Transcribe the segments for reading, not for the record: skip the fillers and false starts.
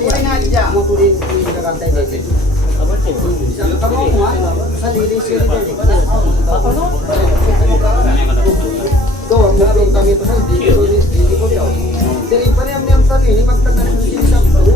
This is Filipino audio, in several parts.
niya. Moto din yung kakantay natin. Kamu mo sa lilis-lilis din. Ito, ang mabing kami ito sa hindi ko diyaw. Dari pa niya niyang tanong, hindi magtatanan ng sinisap ko.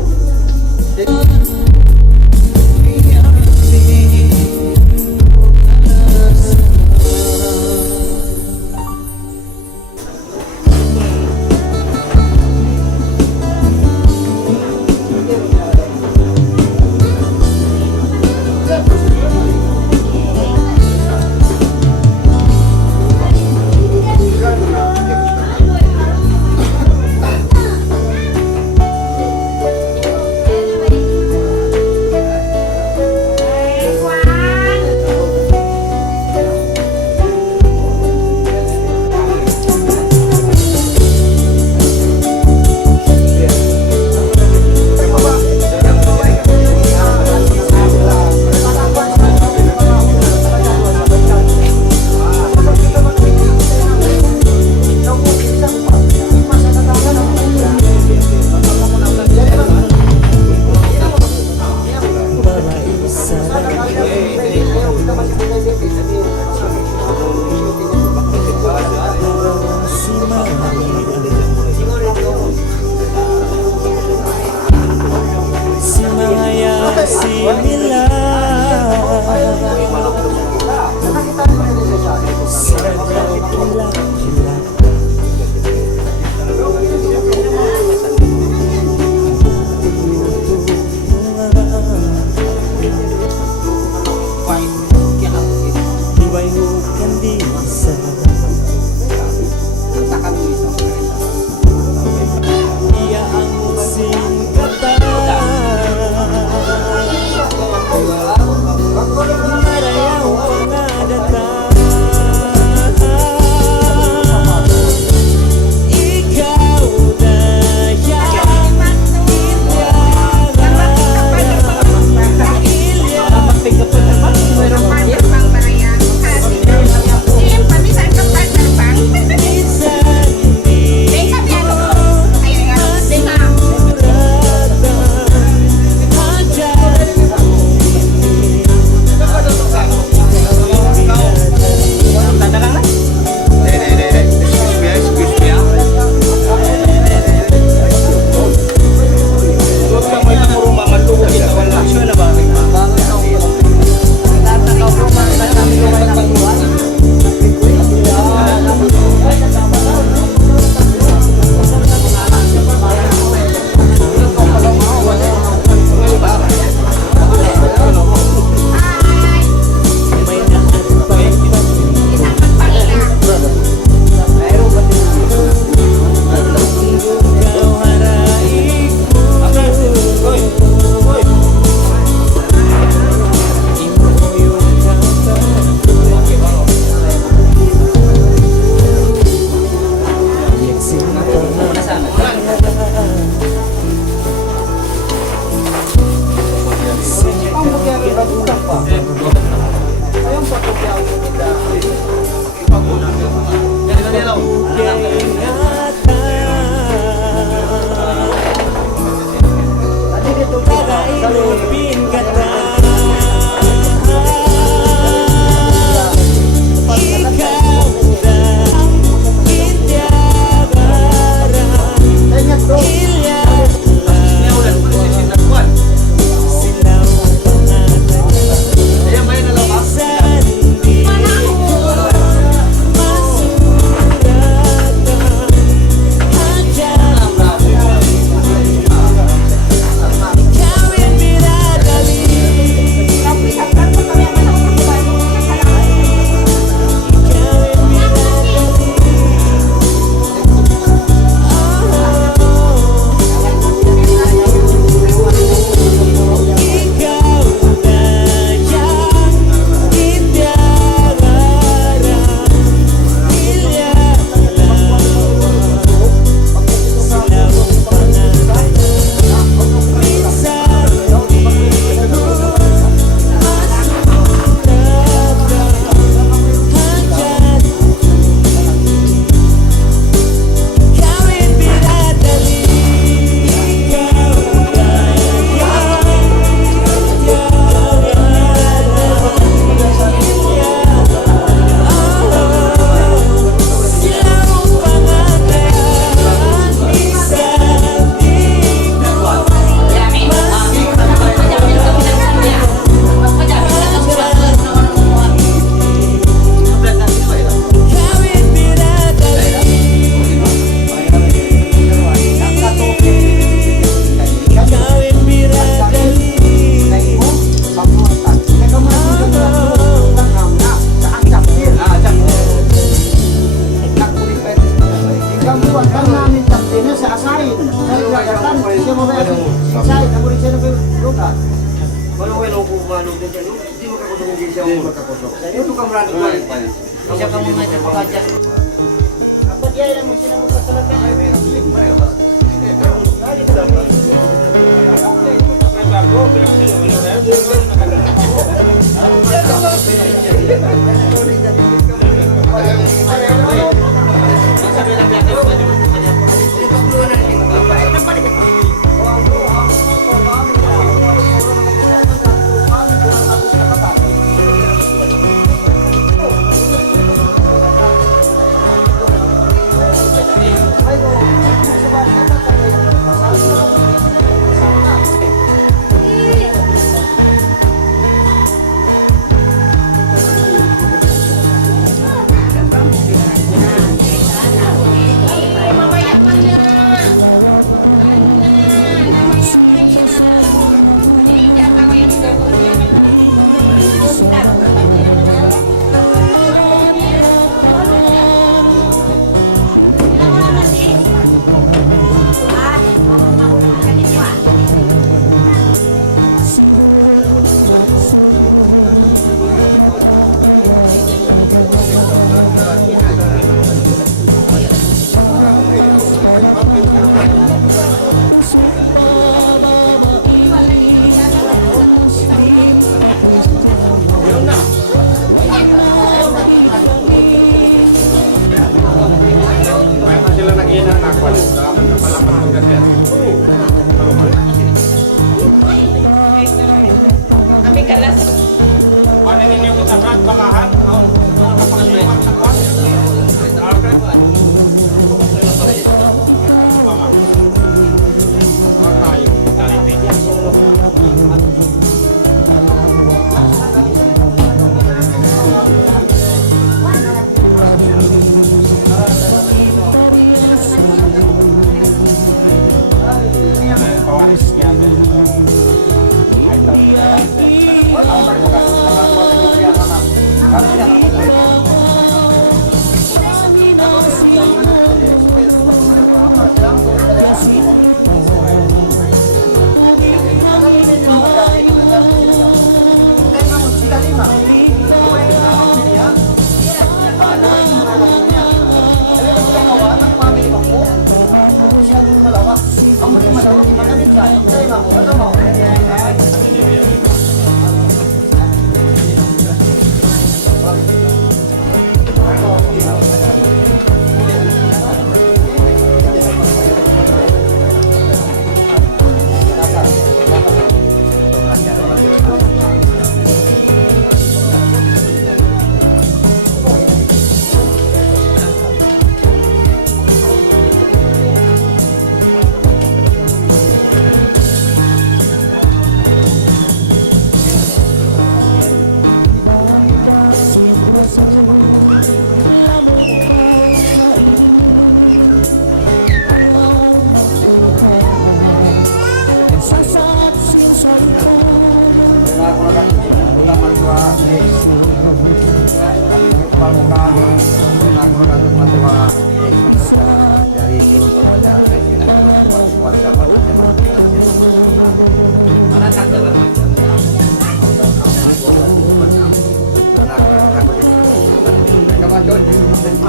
Siya mo ba yan? Inside, namurin siya ng lukas. Walang walang kumanong din siya. Hindi mo kakutungin siya mo magkakusok. Ito ka marami ko. Siya ka mga ito pagkadya. Kapag yan lang mo siya ng magkasalagan. Lagi ka lang. Kami kalas. Ano ninyo kita brad bakahan? Kapag-iwan sa kwan? Pawaris niya.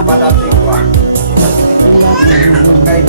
Padang Tingkuan. Kahit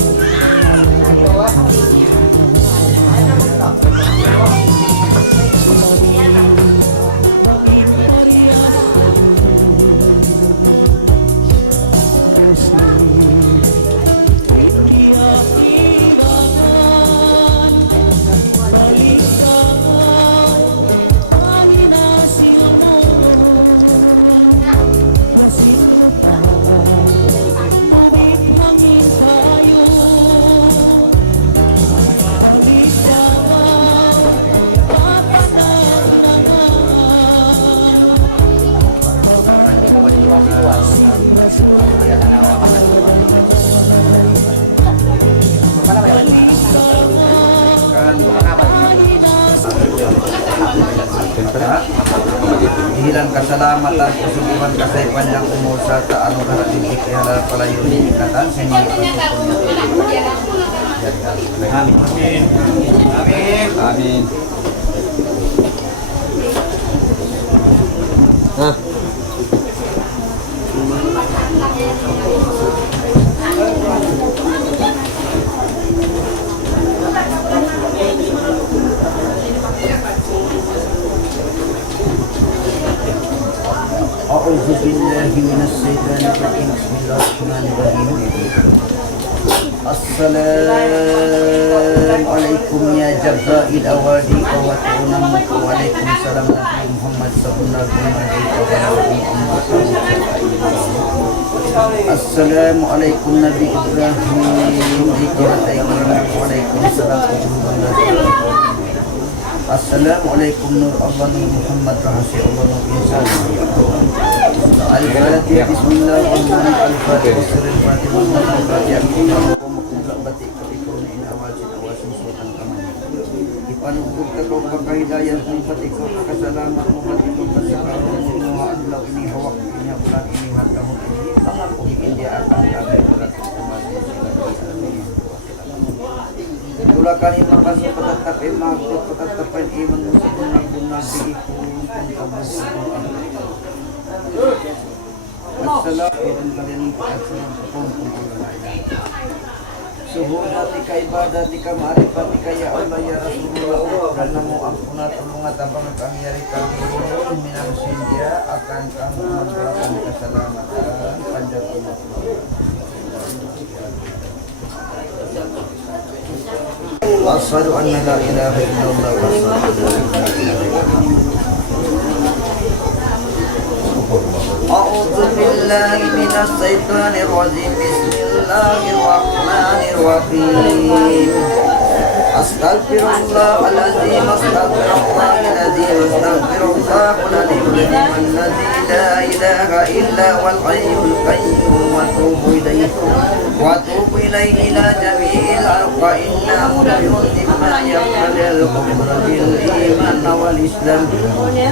Hilang keselamatan kesubuhan kesehatan yang umur serta anugerah didik yang halal pelayu ikatan seni Amin. Amin. Amin. Nah. أعوذ بالله من الشيطان الرجيم بسم الله الرحمن الرحيم Assalamualaikum ya Jabbail awadi kawatunamu Waalaikumsalam Nabi Muhammad sallallahu alaihi wasallam. Assalamualaikum Nabi Ibrahim Waalaikumsalam. Assalamualaikum Nur Allah Nur Muhammad Rahasia Allah Nur Insan. Al-Fatihah Bismillahirrahmanirrahim. Al-Fatihah Siril Fatihah Al-Fatihah batik ketikun in awal sin awasin sultan kaman ipanugod ka ko pagkahidayat ng patikot kasalamat mo patikot kasalamat mo mga adlaw ini hawak ini ulan ini hatahon ini mga kuhig hindi akan kami berakit kumati sila tulakan ima pasok patatapin magtot patatapin iman mo sa bunang-bunang diikong kung kabusuan Assalamualaikum kalian pagkakasalamat kung suhu dati ka ibadah di ka maarifat di ka ya Allah ya Rasulullah karena mo ampunat tulungan tabang kami yari kami minang sindia akan kamu memberikan keselamatan panjang umur. Asyhadu an la ilaha illallah wa A'udzu billahi minasy syaithanir rajim. Bismillahirrahmanirrahim. Astaghfirullahaladzim, astaghfirullahaladzim, astaghfirullahaladzim, alladzi la ilaha illa wal hayyul qayyum wa atubu ilaihi ila jami'il alqa inna mu'minun mimma yaqbalul kufra bil iman wal islam.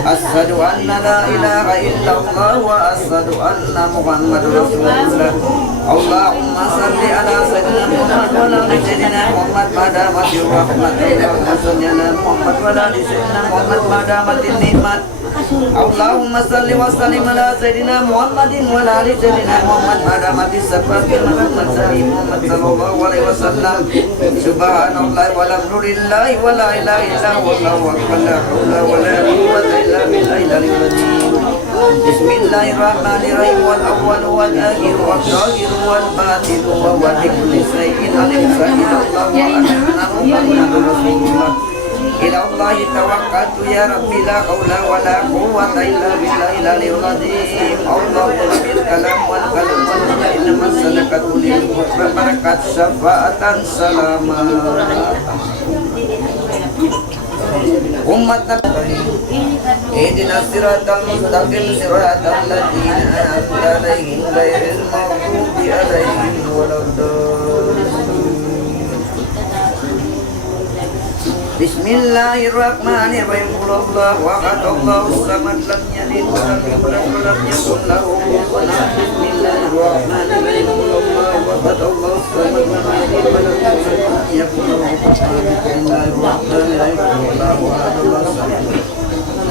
Asyhadu anna la ilaha illallah wa asyhadu anna muhammadar rasulullah. Allahumma salli ala sayyidina Muhammad wa ala sayyidina Muhammad madamatir rahmat Allahumma salli ala Muhammad wa ala sayyidina Muhammad madamatin nikmat Allahumma salli wa sallim ala sayyidina Muhammadin wa ala sayyidina Muhammad madamatis safatin Muhammad sallallahu alaihi wasallam. Subhanallah walhamdulillah wa la ilaha illa wallahu akbar la haula wa la quwwata illa billahil aliyyil azim. Bismillahirrahmanirrahim wal awwal wal akhir wal zahir wal batin wa huwa bi kulli shay'in alim. Sallallahu alaihi wasallam. Ila Allah tawakkaltu ya rabbi la haula wa la quwwata illa billahil aliyyil azim. Allahumma bil kalam wal qalam wal inna masalakatul lil barakat syafaatan salaman. Umat Nabi Ihdinas siratal mustaqim siratal ladzina an'amta 'alaihim ghairil maghdubi 'alaihim waladdallin. Bismillahirrahmanirrahim. Allahu ahad Allahus samad lam yalid wa lam yulad wa lam yakul lahu kufuwan ahad. Bismillahirrahmanirrahim. Allahu ahad Allahus samad lam yalid wa lam yakul lahu kufuwan ahad. Bismillahirrahmanirrahim. Allahu ahad Allahus samad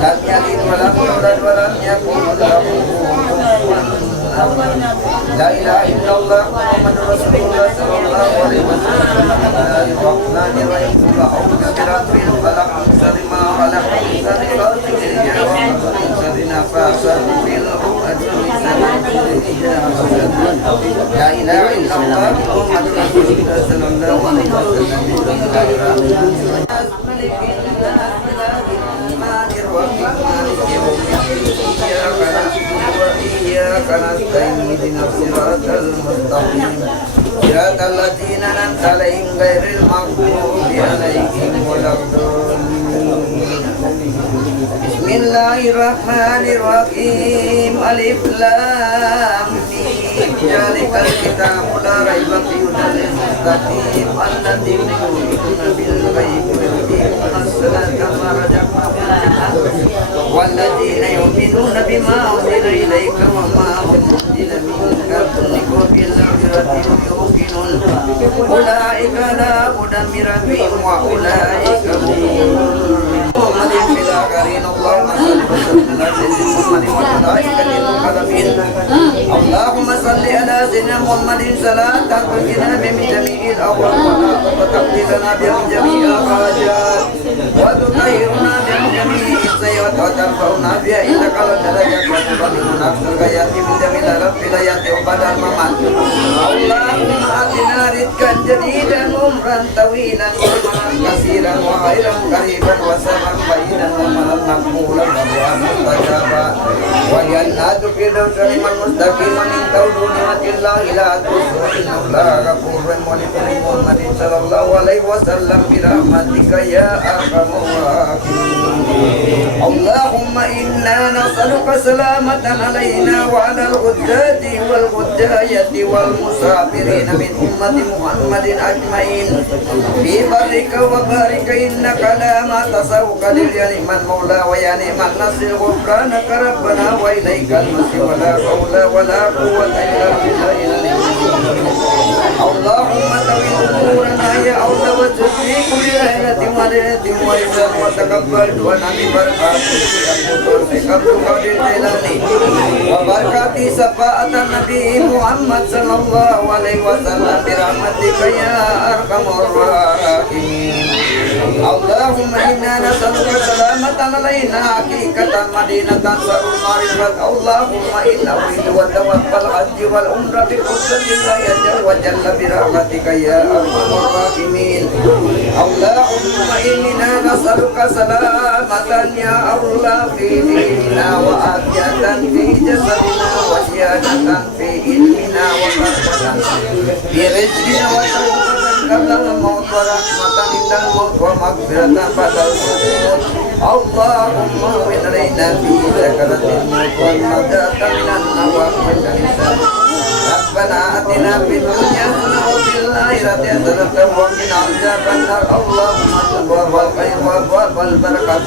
lam yalid wa lam yulad wa lam yakul lahu kufuwan ahad. La ilaha illallah Muhammadur Rasulullah sallallahu alaihi wasallam. Bismillahirrahmanirrahim. A'udzu birabbil falaq min syarri ma khalaq min syarri ghasiqin idza waqab min syarri nafasatin fil 'uqad min syarri la ilaha illallah Muhammadur Rasulullah sallallahu alaihi wasallam. Iyyaka nasta'in ihdinas siratal mustaqim siratal ladzina an'amta 'alaihim ghairil maghdubi 'alaihim waladdallin. Bismillahirrahmanirrahim. Alif lam mim. Zalikal kitabu la raiba fihi hudan lil muttaqin alladzina yu'minuna bil ghaibi wa yuqimuna as-salata wa razaqnahum walladzina yu'minuna bima unzila ilayka wa ma unzila min qablika bil akhirati hum yuqinun. يؤمنون أولئك لا مدمر بهم وأولئك محمد في الآخرين اللهم صل وسلم على سيدنا محمد والملائكة المقربين اللهم صل على سيدنا محمد صلاة تنقلنا من جميع الأموال وتقضي لنا بها جميع الحاجات وتطهرنا بها جميع السيئات وترفعنا بها عندك على الدرجات وتبلغنا أقصى الغايات من جميع الولايات وبعد الممات اللهم آتنا رزقا جديدا عمرا طويلا وعمرا كثيرا وخيرا قريبا وسرا بعيدا ومرا مقبولا ودعاء مستجابا وجنات الفردوس لمن مستقيم من تولد نعمة الله لا تحصى إن الله غفور ولكل محمد صلى الله عليه وسلم برحمتك يا أرحم الراحمين اللهم إنا نسألك سلامة علينا وعلى الغداة والغداية والمسافرين من أمة محمد أجمعين في برك وبارك إنك لا ما تسوق لليم المولى وينعم النصير غفرانك ربنا وإليك المصير ولا حول ولا قوة إلا بالله اللهم طويل أمورنا يا الله وتسلي كل ليلة وليلة وإسلام وتقبل دعانا ببركاته وبركات شفاعة النبي محمد صلى الله عليه وسلم برحمتك يا أرحم الراحمين اللهم إنا نسألك سلامة علينا حقيقة مدينة سر المعرفة اللهم إنا نريد وتوفى الحج والعمرة بقدرة الله جل وجل برحمتك يا أرحم الراحمين اللهم إنا نسألك سلامة يا الله في ديننا وعافية في جسدنا وزيادة في علمنا وبركة في رزقنا وتوبة قبل الموت ورحمة عند الموت ومغفرة بعد الموت اللهم وإن علينا في سكرة الموت والنجاة من النار والنساء ربنا آتنا في الدنيا حسنة وفي الآخرة حسنة وقنا عذاب النار اللهم أبواب الخير وأبواب البركة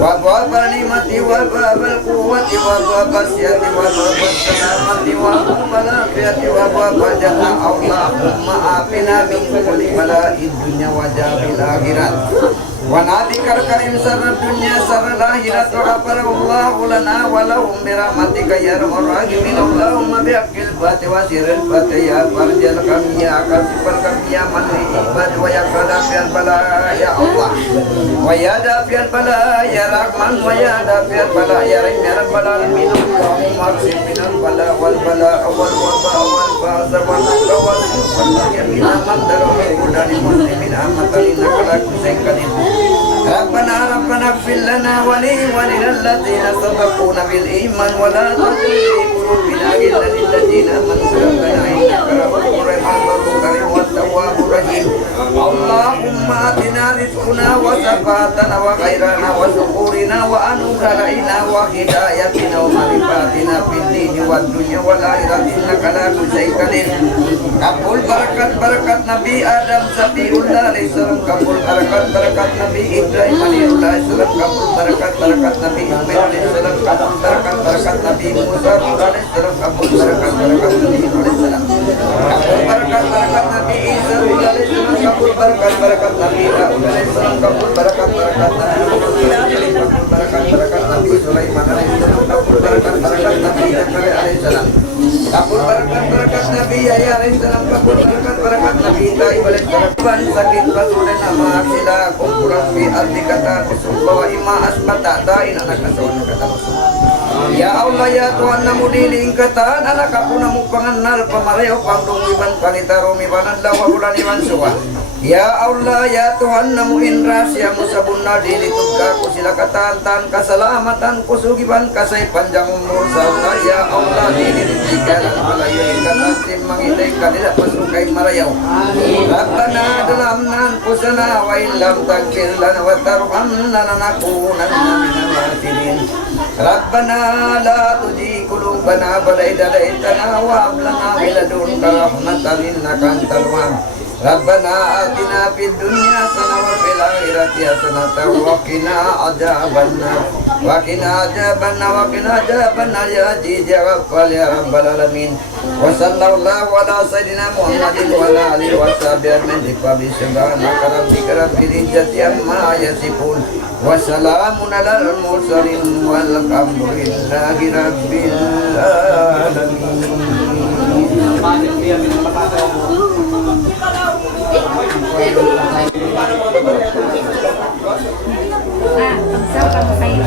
وأبواب النعمة وأبواب القوة وأبواب السعة وأبواب السلامة وأبواب العافية وأبواب الجنة اللهم عافنا من كل بلاء الدنيا وعذاب الآخرة ونبيك الكريم سر الدنيا سر الآخرة غفر الله لنا ولهم برحمتك يا أرحم الراحمين اللهم بحق الفاتح وسر الفاتح يا فرج الكم يا كاشف الكم يا من العباد ويا دافع البلاء يا الله ويا دافع البلاء يا رحمن ويا دافع البلاء يا رحيم يا رب العالمين اللهم اغفر من البلاء والبلاء والوباء والبأس والنصر والسوء من من دروا من كل المسلمين أمة إنك لا كل قدير ربنا اغفر لنا ولنا الذين سبقونا بالإيمان ولا تجعل في قلوبنا غلا للذين آمنوا ربنا إنك رؤوف رحيم والتواب الرحيم اللهم آتنا رزقنا وشفاعتنا وخيرنا وذكورنا وأنوارنا وهدايتنا ومعرفتنا في الدين والدنيا والآخرة إنك لا كل شيء قدير قبول بركة نبي آدم سبي الله عليه السلام قبول بركة نبي إبراهيم عليه السلام قبول بركة نبي إسماعيل عليه السلام قبول بركة نبي موسى عليه السلام قبول بركة نبي عليه السلام قبول بركة نبي عيسى عليه السلام قبول بركة نبي داود عليه السلام قبول بركة نبي سليمان عليه السلام قبول بركة نبي زكريا عليه السلام قبول بركة نبي يحيى عليه السلام قبول بركة نبي طيب عليه السلام ban sakit rasulana maksila kumpulan fi arti kata bahwa ima asbata tain anak kasawan kata ya Allah ya Tuhan namu dilingkatan anak kapuna mu panganal pamareo pangdung iban panitaro mi bananda wa bulan iban suwa ya Allah ya Tuhan namu inrasya musabunna dilitugka kusilakatan tan keselamatan kusugiban kasai panjang umur serta ya Allah dilitikan malayu ingkatan simang ilai kadila pasukai marayau Rabbana dalam anfusana wa illam taghfir lana wa tarhamna lanakunanna minal khasirin Rabbana la tuzigh qulubana ba'da idh hadaytana wa hab lana min ladunka rahmatan innaka antal wahhab Rabbana atina fid dunya hasanah wa fil akhirati hasanah wa qina adzabannar wa qina adzabannar ya aziz ya ghaffar ya rabbal alamin wa sallallahu ala sayyidina Muhammadin wa ala alihi wa sahbihi ajma'in subhanaka rabbika rabbil izzati amma yasifun wa salamun alal mursalin walhamdulillahi rabbil alamin. Pagsal ka mo kayo.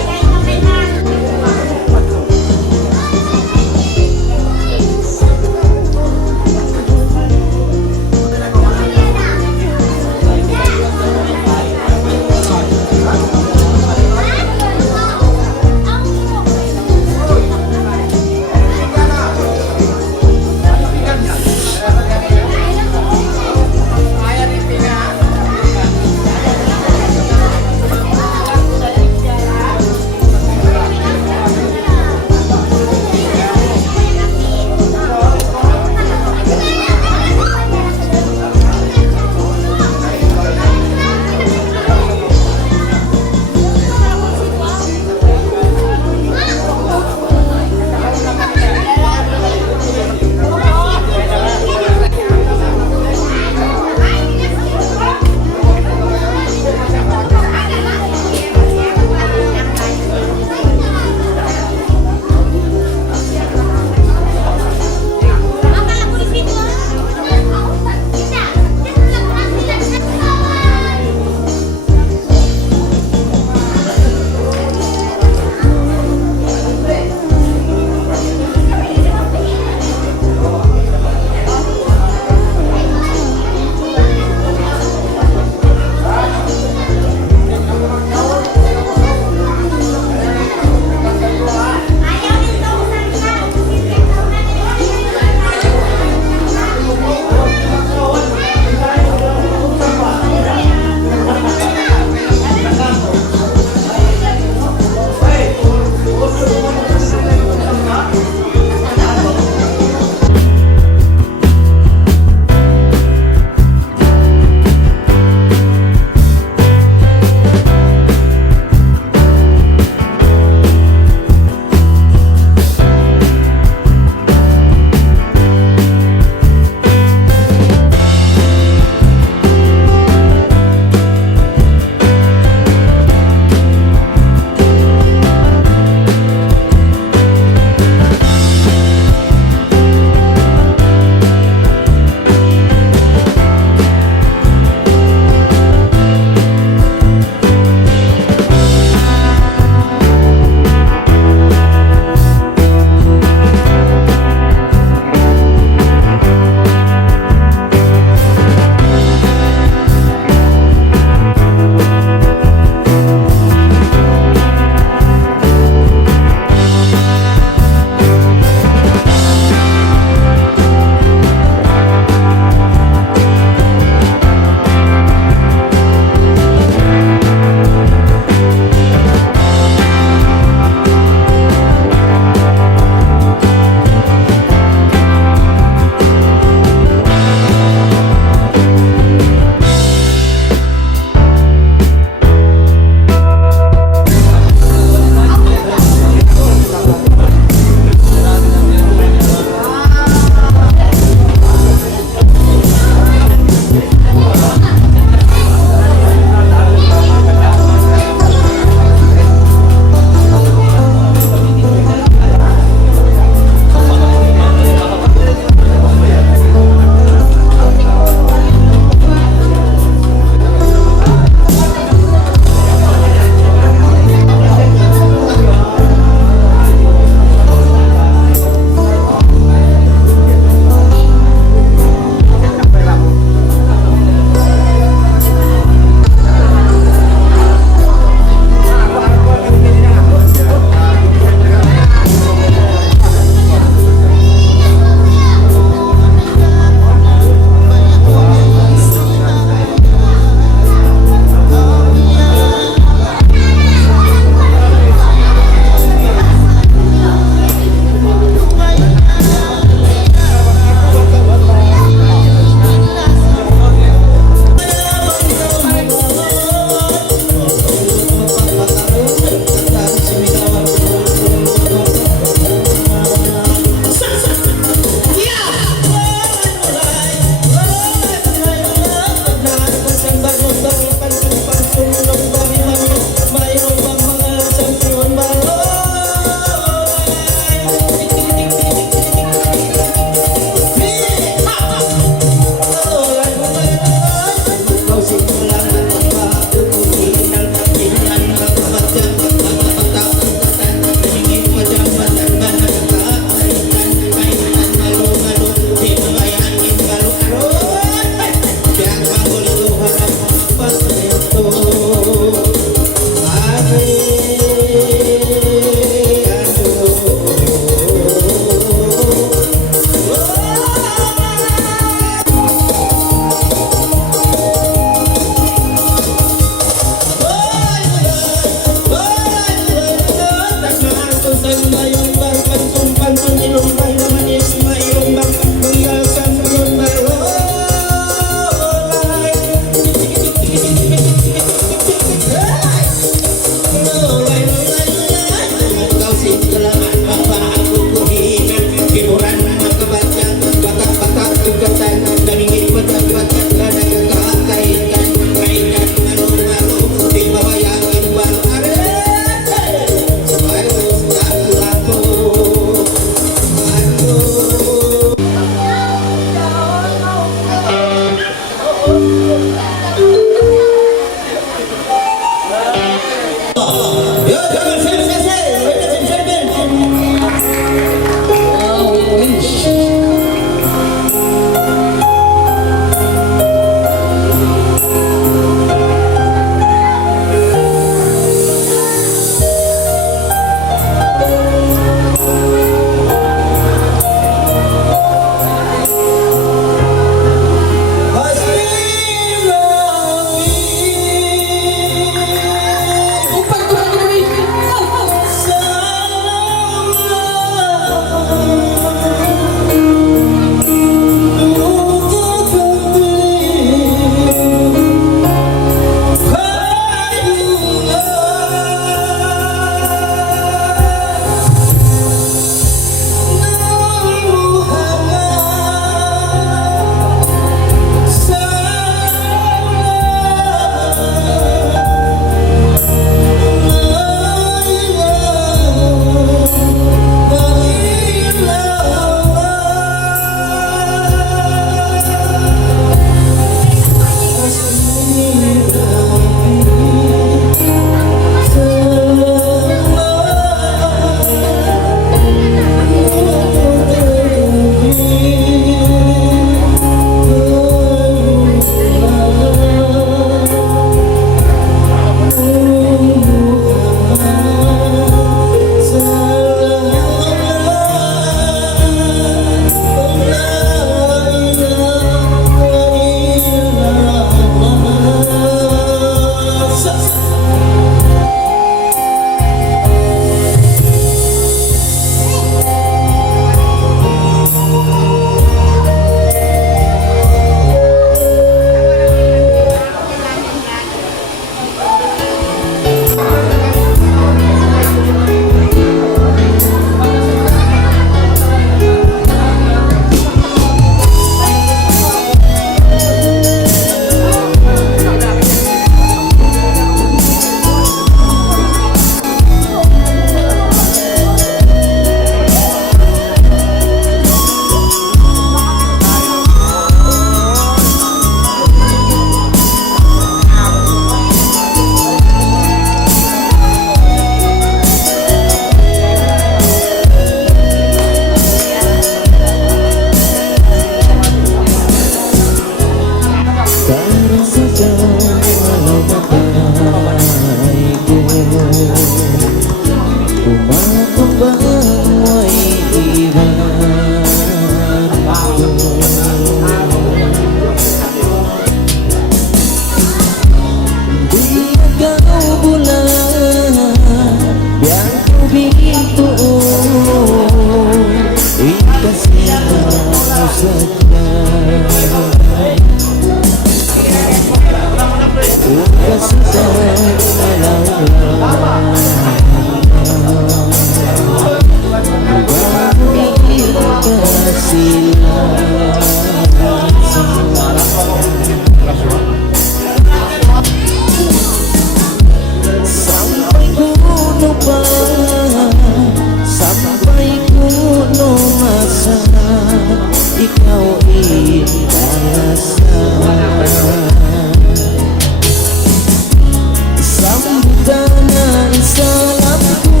Sambutan salamku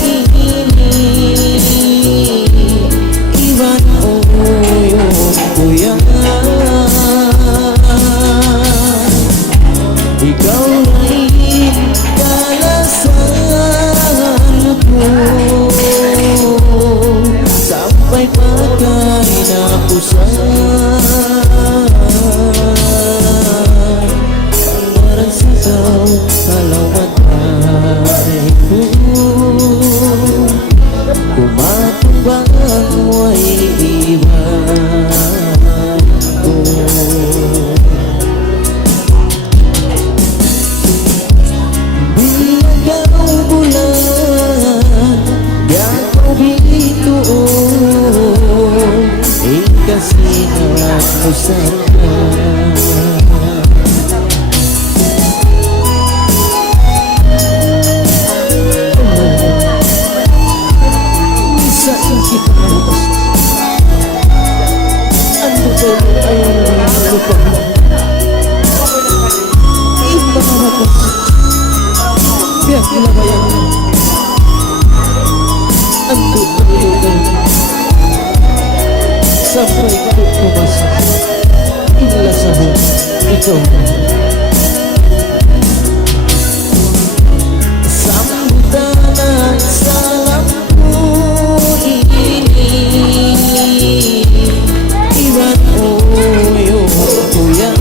ini Iwan oyongku yang Kau lain balasanku sampai pakai napusan Pandaran sakau kalau matahariku Ku matung bangwai imanku Bila kau bulan dan kau bintang hingga sinarmu sarang bisa kita lepas anda ayah lupa ibarat biar gila bayang untuk menunjukkan sampai ke masa inilah sahur itu sambutan salamku ini Iwan oyongku yang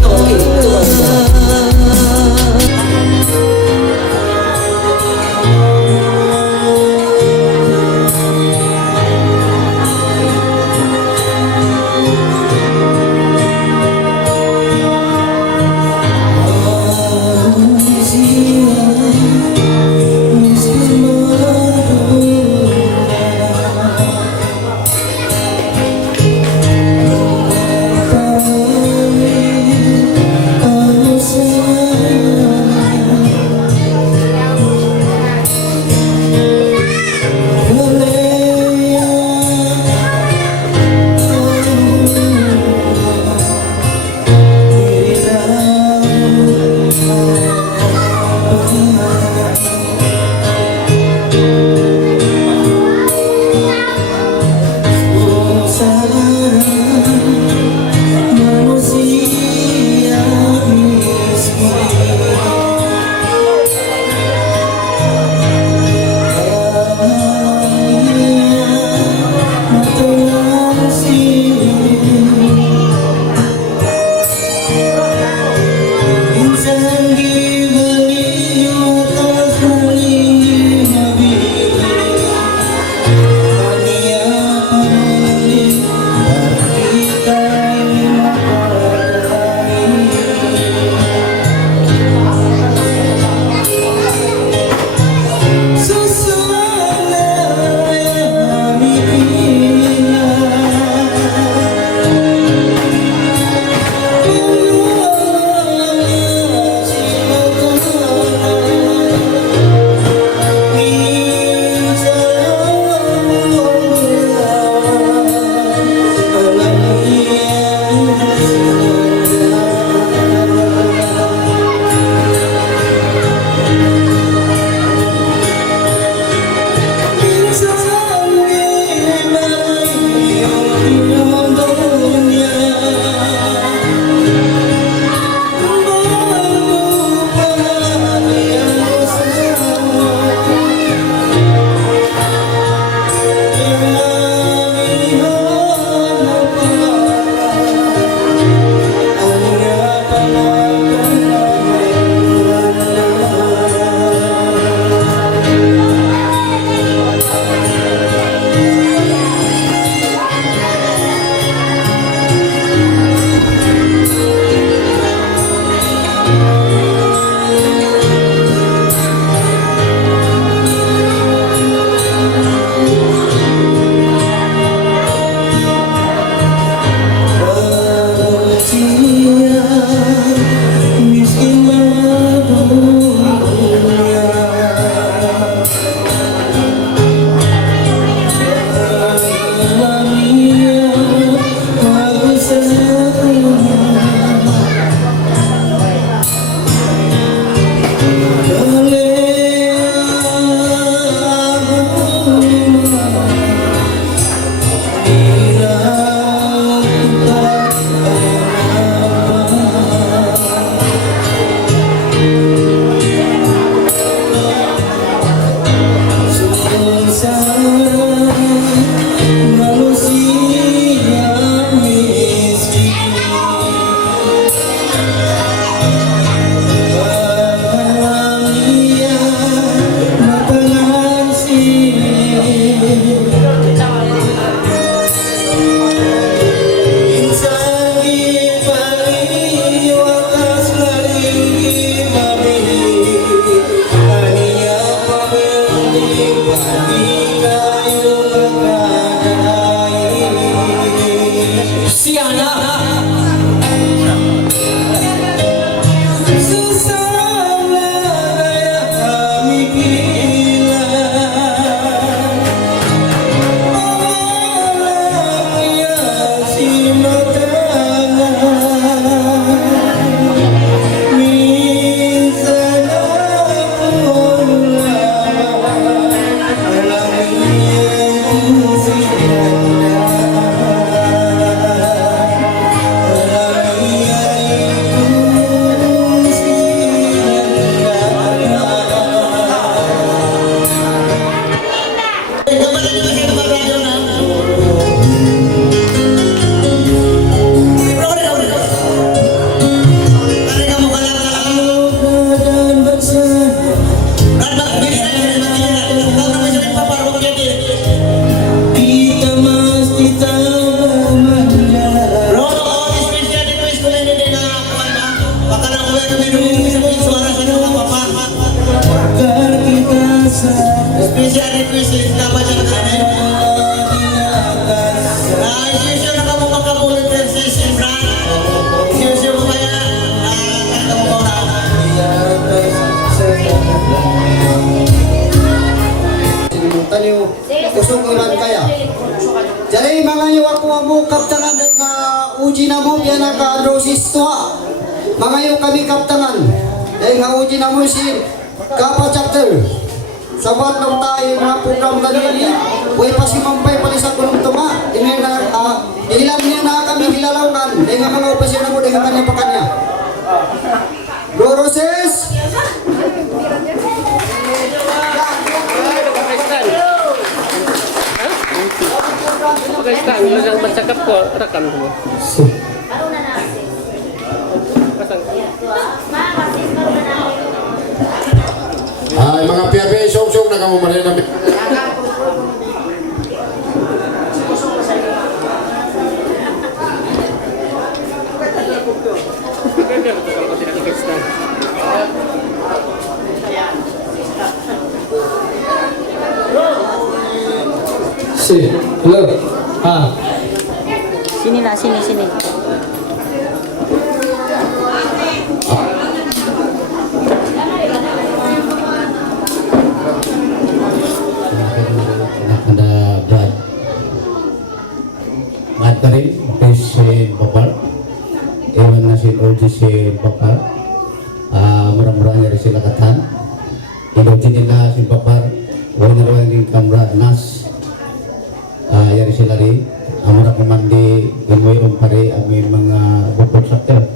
Special request dapat jangan aneh. Nah, isu na kamu makabulot din sa Simbran. Isu mo kaya kamu ko na. Taniw, kusog iman kaya. Jadi mga yu ako mo kaptangan dahil nga uji na mo yan ang ka-androsis to ha. Mga yu kami kaptangan dahil nga uji na mo si Kapa Chapter. Sabat ng tayo mga program kanili. Huwag pa si Mampay pali sa kulong tunga. Ilang niya na kami hilalawan. Dahil nga mga upasyon na mo dahil nga kanya pa kanya. Go Roses! Pakistan, lang bercakap ko, rekam semua. Baru na natin. Pasang. Baru na natin. Ay, mga piyabe, song-song na kamo manay namin. Kalau tidak Pakistan. Hello. Sini lah, sini. Ada Brad Karim, si Bapak, Ewan Nasir Oji si Bapak, murah-murahnya dari silakatan, Idoji nila si Bapak, Wanirwan di Kamra Nas, Yari Silari, Amara Pemandi, Inway Umpari, Ami mga bukol sakter,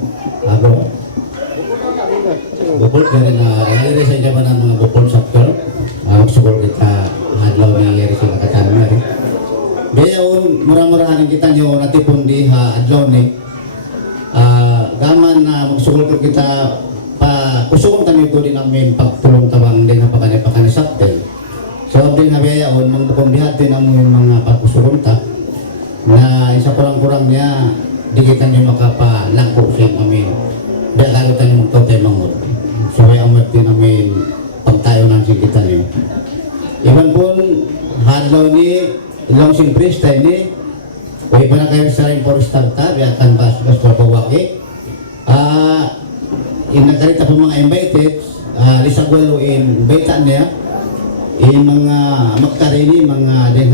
bukol dari dari sa jabanan mga bukol sakter, magsugol kita adlaw ni Yari silakatan Mari. Gayon, murah-murahan kita nyo natipon di adlaw ni gaman na magsugol ko kita pa kusugong kami ko din namin pagtulong tawang din na pakani sakter. So abdi nga biyayaon mangbukong din ang mga pagkusugong ta na isa kurang-kurang niya di kita nyo makapalangko sa amin. Dahil lalo tayo magtotay mangod. So ay amat din namin pagtayo ng kita nyo. Iban po hadlaw ni ilong simpris tayo ni o iba na kayo sa rin for starta biyatan baskas for pawaki inakarita po mga invited lisagwalo in baitan niya mga magkarini mga din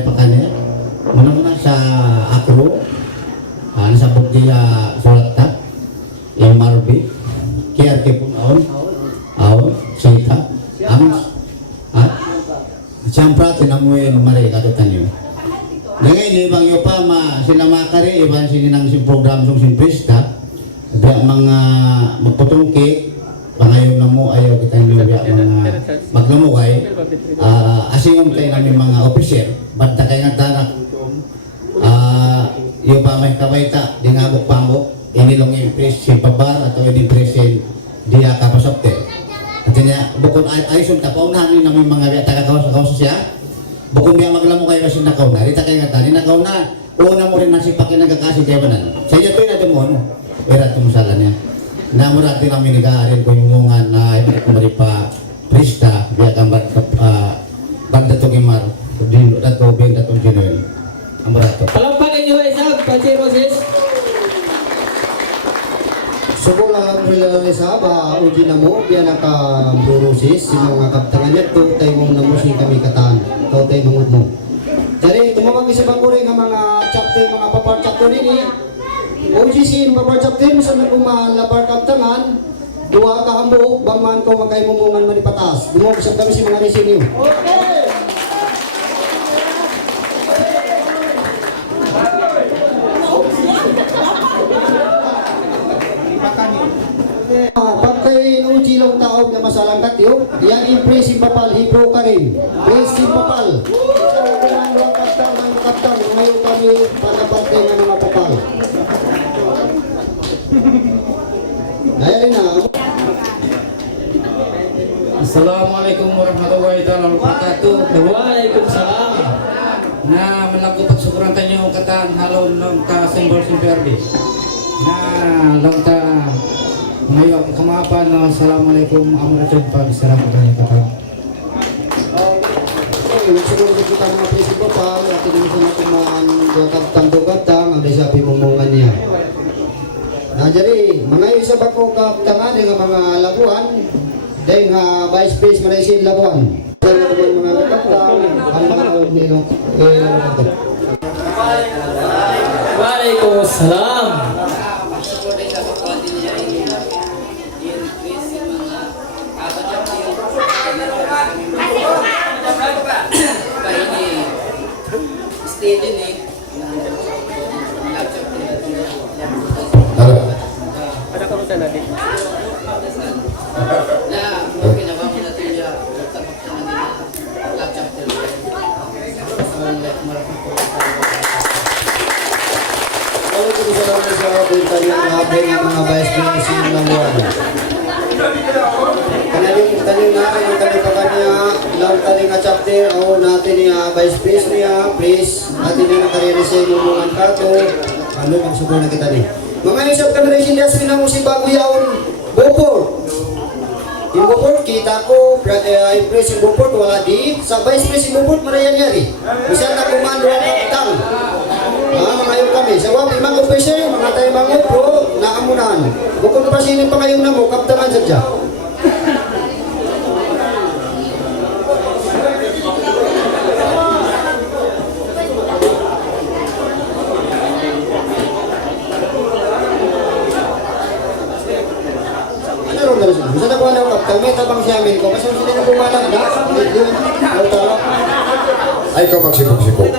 pakanya muna sa akro nasa bukti sulat ta Marbi KRK po aon sita amis Siyempre, tinamuin mari katutan nyo. Ngayon, ibang nyo pa, sila makari, ibang sininang si program ng simprista, biya mga magputungki, pangayon na mo, ayaw kita nyo biya mga maglamukay, asingong tayo namin mga officer, basta kayo nga tanak, yung pa may kawaita, dinabok-pambok, inilong impres si Babar, atau in-impres si Dia Kapasopte. Artinya, bukod ayusun ka, paunahan nyo namin mga taga-kawas siya. Bukod biya maglamo kayo kasi nakaw na. Dita kayo nga tani, nakaw na. Una mo rin nasipakin nagkakasi jawanan. Sa iyo ito yung natin mo, ano? Pero ito masala niya. Namurati namin nag-aaral ko yung mungan na iba ko maripa prista, biya kang banda to gimar. Dato, biya dato genuine. Amurato. Kalau pakai nyawa isang, Sukol alhamdulillah sa ba uji namo biya naka-brurosis si mga kaptangan niya to tayo mong namusin kami katan to tayo mangod mo. Jadi tumawag isa bang kuri nga mga chapter mga papar chapter nini uji sin papar chapter mo sa nagkumahan lapar kaptangan dua ka hambog bangman ko magkaimumungan manipatas dumog sa kami si mga resinyo. Pagkay uji lang taog na masalangkat yun, yan impress yung papal, Hebrew ka rin. Praise yung papal. Ang kaptan, ngayon kami panapantay ng mga papal. Ayan na. Assalamualaikum warahmatullahi wabarakatuh. Waalaikumsalam. Na melakukan syukuran tanyo katan halon ng ta simbol simperdi. Na long ta ngayon kamapan na assalamualaikum amaratul pag salam tanyo katan. Siguro kita mga praise yung papal, at hindi sa natuman kaptang-kaptang, ang sabi mumungan niya. Nah, jadi mga isa ba ko kaptangan dengan mga labuan dengan vice pres Malaysia labuan dengan mga kaptang ang mga nino Waalaikumsalam. Ada kamu sana di. Kalau kita salah sa bintang yang habang ng mga vice pres ng labuan. Kanaling na yung kanilang kanya ilang taling nga chapter o natin niya vice pres niya please natin niya nakarere sa imumungan ka to ano ang suko na kita ni mga isap kami rin sindas mo si bago yaon Beaufort yung Beaufort kita ko impress yung Beaufort wala di sa vice pres yung Beaufort marayan yari bisa na kumando ang kapitang mga yung kami sa wag imang official mga tayo mga pro nakamunahan bukod pa sinin pa ngayong namo kaptangan sa dyan. Bisa na po ano kaptang may tabang si amin ko kasi hindi na bumalag na Ay ka magsipog-sipog.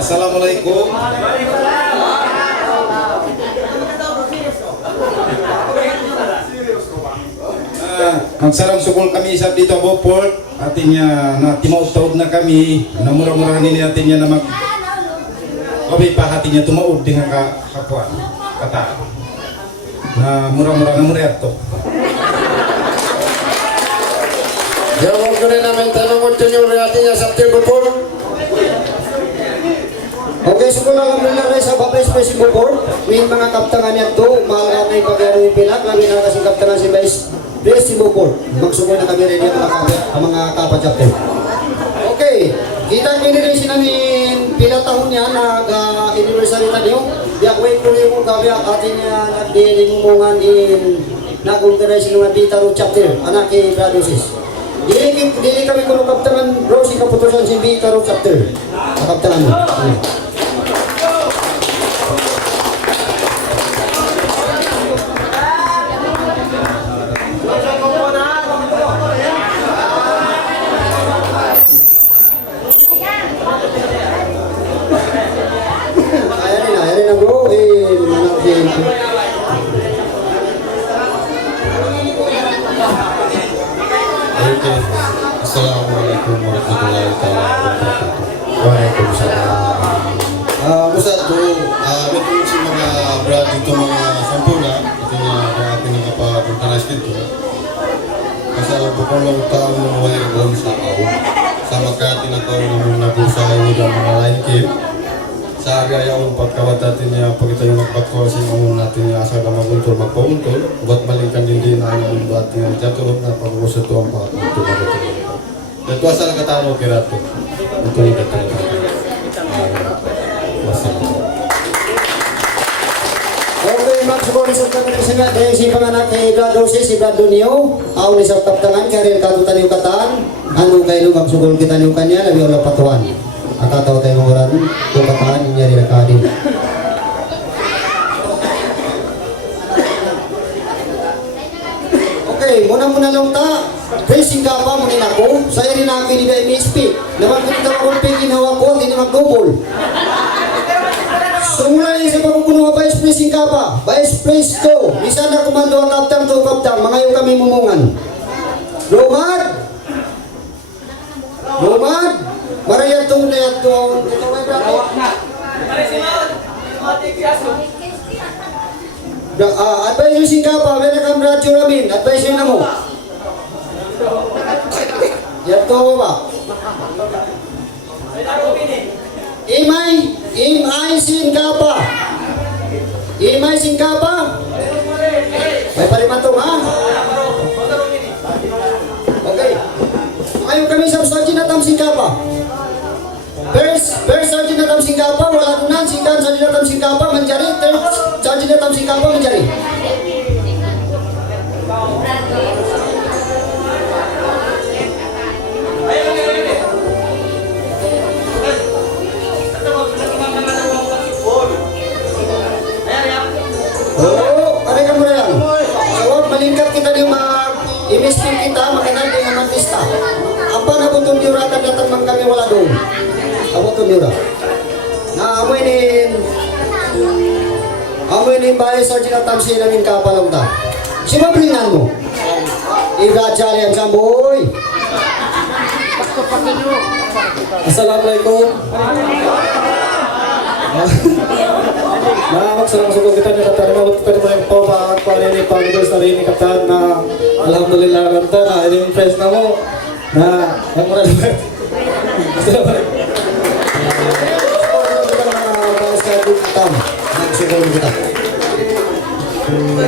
Assalamualaikum. Magsaram sukol kami sa dito Beaufort atin niya na timaud-taud na kami na murah-murahan natin niya na mag Obi pa atin niya tumaud din nga kakuan kata na murah-murah na muriato. Jawab ko rin namin tanong ko niyo rin atin niya sa Beaufort. Okay, so kung alhamdulillah rin sa Vice President Beaufort, may mga kaptangan niya to, mahal na yung pag-aaral yung pilat, lagi na kasi kaptangan si Vice President Beaufort. Magsugod na kami rin yung mga kapachapter. Okay, kita kinirisi namin pilatahon niya, nag-anniversary tayo. Yakway ko rin mo gabi at atin niya nagdilimungan in na-congress ng Bitaro chapter, anak kay Bradosis. Dili kami kung kaptangan bro, si kaputusan si Bitaro chapter. Kaptangan mo. Ayan na bro, manak din. Okay. Assalamualaikum warahmatullahi wabarakatuh. Waalaikumsalam. Basta ito, ito si mga brad dito mga sampuna, ito nga ating nakapapuntanas dito. Kasi alam ko kung lang taong namuhay doon sa ako. Sa magkatin ako ng mga nabusay nila mga line kit. sa agayawang pagkawat natin niya pagkita yung magpagkawasin ang natin niya asa na maguntol magpauntol buat malingkan din din ay ang buat niya jatuh na pag-usap to ang pag-untol ito asal katano kirato ito yung katano Okay, magsugol isang kami kasi nga dahil si panganak kay Brad Roses, si Brad Dunio, aw ni sa kaptangan, karir katutan yung kataan, ano kayo magsugol kita yung kanya, labi wala patuan. At tataw tayo mga oran, kung kataan, niya rin nakadin. Okay, muna lang ta. Praising ka pa, munin ako. Saya rin namin ni MSP. Naman kung ito akong pingin hawak ko, hindi na mag-double. So mula na isa pagkukuno ka Vice Praising ka pa. Vice Praise ko. Isa na kumando ang kaptang to kaptang. Mga yung kami mumungan. Romad! Romad! Marayat to na yan to. Ito ay bravo. Advice yung singkapa, may nakamradyo namin. Advice yun na mo. Yan to ba? Imay singkapa. Imay singkapa. May palimatong ha? Okay. Ngayon kami sa Sergeant Natam Singkapa. First Sergeant Natam Singkapa, wala nunan, Sergeant Natam Singkapa, manjari. Third Sergeant Natam Singkapa, manjari. Oo, kare ka muna lang. So, malingkat kita yung i-misting kita, makinan din ang artista. Ang panabutong yura, tatang mang kami wala doon. Abutong yura. Na amoy nin bahay sa Ginatamsi namin kapalong ta. Sibablingan mo. Ibradjari ang samboy. Assalamualaikum. Magsarang suko kita ni katan na kita ni mga papa at pala ni Panginoon sa rin ni katan na alhamdulillah ranta na ini-impress na mo na ang muna naman.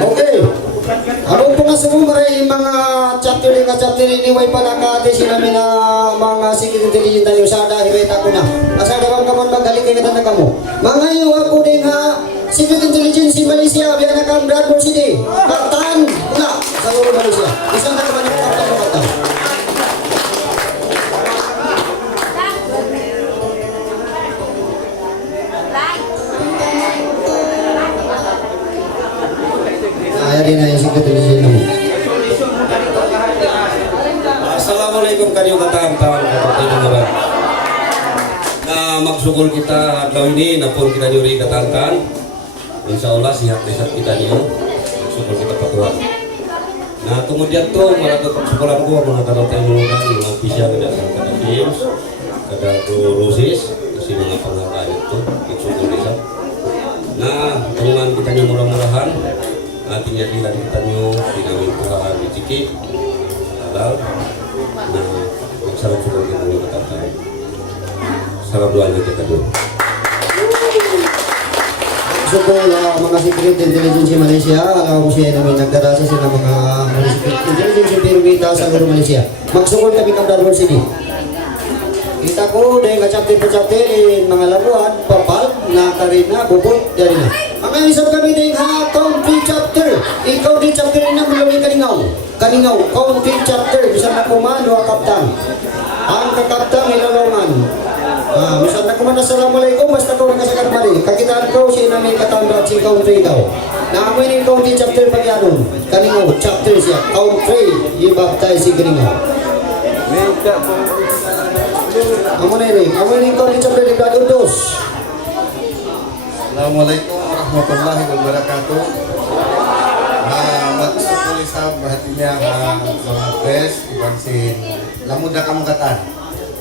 Okay. Ano po nga sumumari yung mga chapter ni Way Palakate sinamin na mga secret intelligence na usada, hiweta ko na. Asada bang kamon maghalik kayo na kamo. Mga iyo ako din ha, secret intelligence si Malaysia, biya na kang Bradford City. Kaptan, wala, sa lolo Malaysia. Isang na naman yung kaptan mo kaptan. Ayan din na yung secret intelligence mo. Assalamualaikum kanyo katang-tang kapatid mga na magsugol kita adlaw ini napon kita nyuri katangkan insyaallah sihat-sihat kita niyo magsugol kita patuan nah kemudian tuh malah pagsugulan ko mga tanong-tanong mga opisya kada James kada Rosis kasi mga pangalaman itu magsugol kita nah tulungan kita niyo murah-murahan artinya dilan kita niyo dinawin Tuhan rezeki halal nah salam suka kita niyo katangkan salam doanya kita dulu. So po, mga secret intelligence Malaysia, alam ko siya namin nagdarasa sila mga secret intelligence Pirmita sa Guru Malaysia. Magsugol kami ng Bradford City. Kita ko dahil ka-chapter per chapter mga labuan, papal, na karina, bubot, dari na. Mga isang kami dahil country chapter. Ikaw di chapter na mulawin kaningaw. Kaningaw, country chapter, bisa na kumano ang kaptang. Ang kakaptang ilalongan. Misal na kumanda assalamualaikum basta ko nga sa karmali kakitaan ko siya namin katambrat si country daw na amoy ni country chapter pagyanon kaningo chapter siya country ibabtay si gringo amoy ni country chapter di Brad Udos. Assalamualaikum warahmatullahi wabarakatuh. Magsukuli sa hatinya mga pres ibang sin lamud na kamukatan.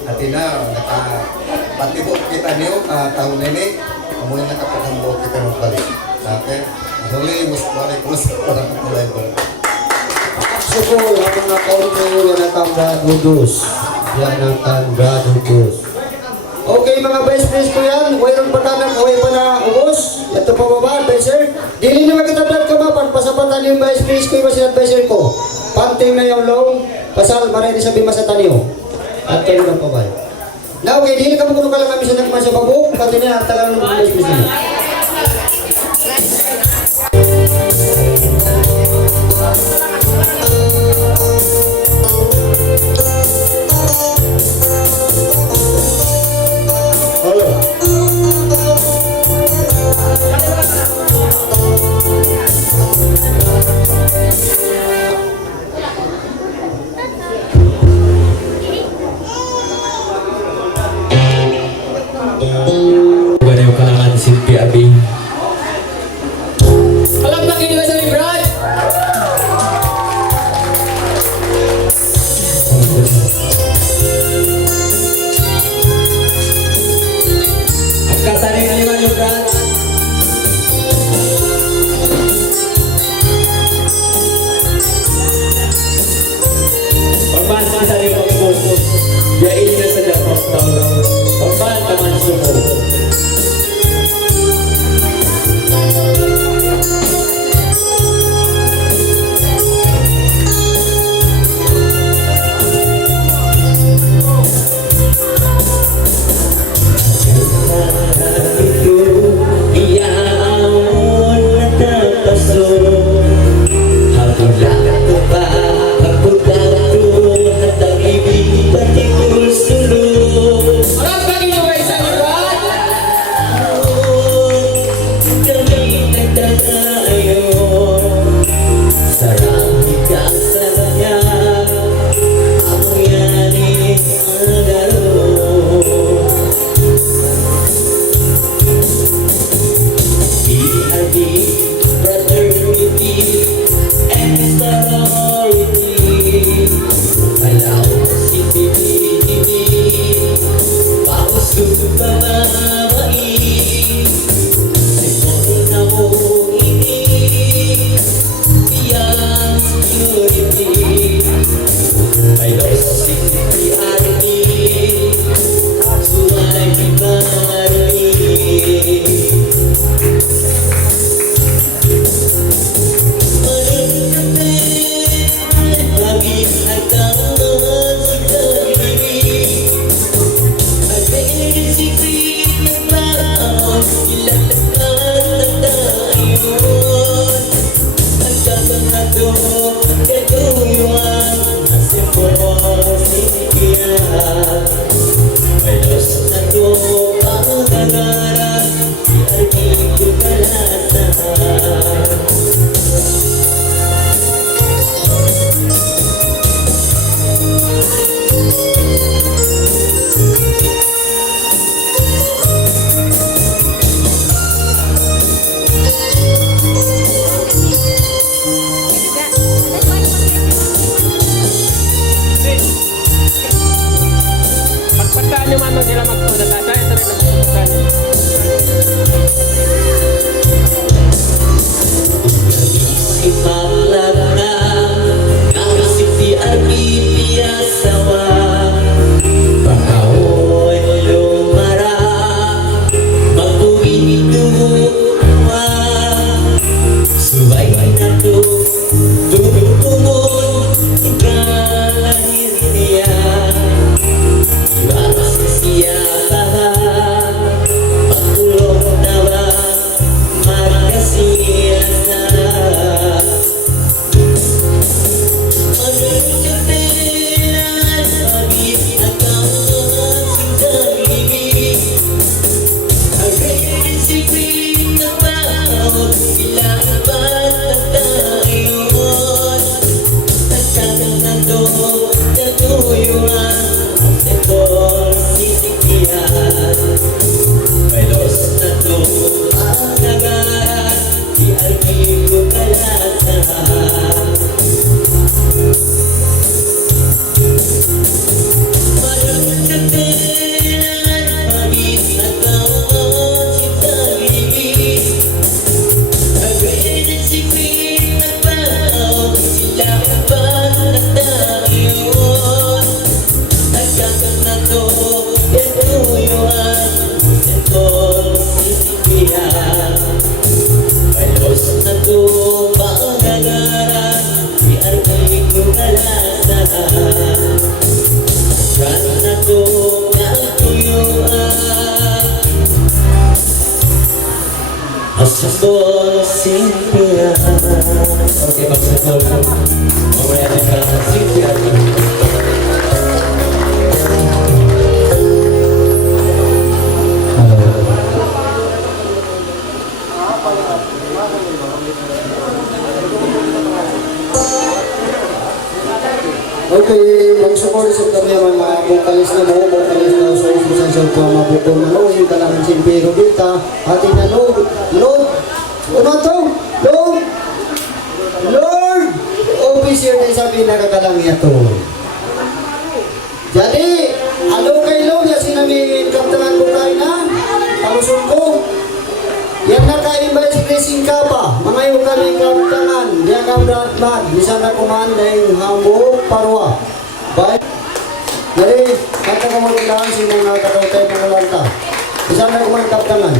Atina nakapatibok kita niyo tahun ini kemudian nakapatambok kita magbalik. Okay? Huli musbalik warahmatullahi wabarakatuh. Sukul ang mga country yan ang Brad Udos yan ang Brad Udos. Okay mga vice pres ko yan, mayroon pa tanang kuhay pa na ubos. Ito pa baba, advisor. Dili na magkitablad ka ba, pagpasapatan yung vice pres ko yung advisor ko. Panting na yung low, pasal maray di sabi masatan niyo. At kayo lang pa ba? Now, okay, dili ka mo kuno ka lang kami sa nagman sa babok, pati na talang ng vice pres niyo. Bukan yung kalangan si PRB. Alam na kinila sa Brad! Ang kasaring naman yung Brad. Pagbahan ka sa iyong pagbubo, yain ka sa dapat tawag. Pagbahan ka man sumubo. Pagpagkaan nyo man sila magpunta sa ito rin ang magpunta nyo. Cynthia. Oke, maksudnya mamanya di kalangan Cynthia. Okay, mag-support sa kami mga vokalis na mo, vokalis na sa ususan sa mga mabukong manuhin, kalangan simpiro dita, ating na Lord, Lord, officer na sabi na kakalang ito. Jadi, alo kay Lord, yasin namin kaptangan ko kayo na, palusong ko. Yan na kaibay si Krising Kapa, mga yung kami kaptangan, diyan ka Bradman, bisa na kumanday hambo parwa. Bye. Jadi, kata ka magandaan si mga kakautay ng ulanta. Bisa na kumanday kaptangan.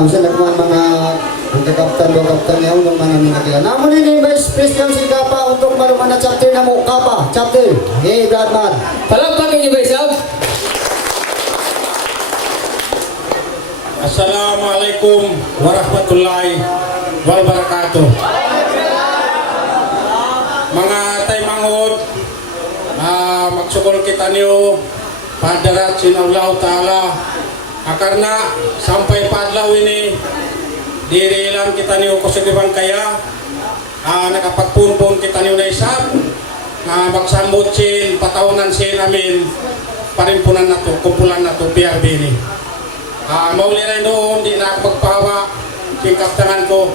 Bisa na kuman mga kaptan do kaptan niya ng mga minakila. Namun ini Vice President si Kapa untuk marumana chapter na mo Kapa, chapter. Hey, Bradman. Palakpakin niyo ba isa? Assalamualaikum warahmatullahi wabarakatuh. Mga tay mangod, magsukol kita niyo padarat sinallahu ta'ala. Karena sampai padlaw ini diri lang kita niyo kusugiban kaya nakapagpunpon kita niyo na isap magsambot sin patawanan sin amin parimpunan na to, kumpulan na to, PRB ni mauli rin doon, di na ako magpahawa kingkaptangan ko,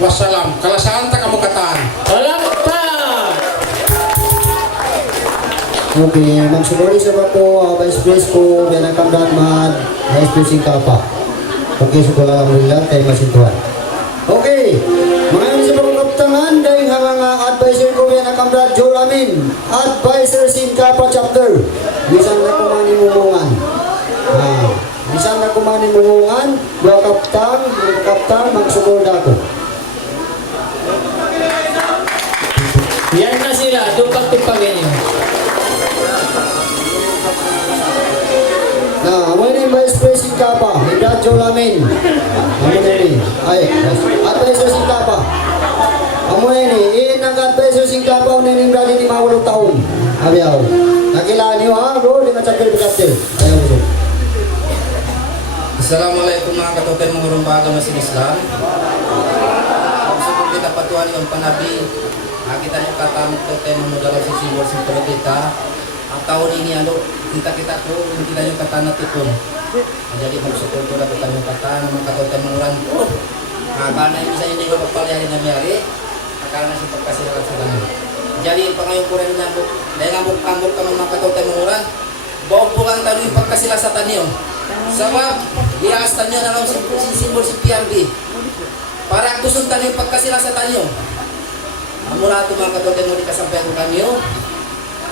wassalam kalasaan ta kamukataan Palakpak! Okay, magsuguri sa ako, Vice President ko, yan ang Bradman, Vice President Kapa. Okay, so alhamdulillah, tayo masituan. Okay, mga yun sa mga kaptangan, dahil mga advisor ko, yan ang Brad Jolamin, advisor sin Kapa chapter. Bisan na kumanimumungan. Bisan na kumanimumungan, dua kaptan, magsugod ako. Yan na sila, tumpag-tumpagin niyo. Nah, amo ni Vice President Kapa, Brad Jolamin. Amo ni, ay, advisor sin Kapa. Amo ni, nag-advisor sin Kapa, ni Brad ni 50 taon. Abiyaw. Nakilaan niyo ha, bro, di chapter. Ayaw mo. Assalamualaikum mga katotoy mga rumbaga masin Islam. Kung kita patuan yung panabi, kita nyo katamit ko tayo mga si simbol sa kita. Ang taon ini kita ko, kita nyo katanat ito. Jadi magsukol ko na kita nyo katan, mga katotoy mga orang ko. Karena bisa ini ko pagpalihari na mayari, karena si pagkasilakan sa kami. Jadi pangayon ko rin nabok, dahil nabok-ambok ka mga katotoy mga orang, bawang pulang tayo yung pagkasilasatan niyo. Sebab diastan niyo na lang si simbol si PRB. Para gusto tayo pagkasilasatan niyo. Mula ito mga katotoy mo di kasampayan ko kanyo.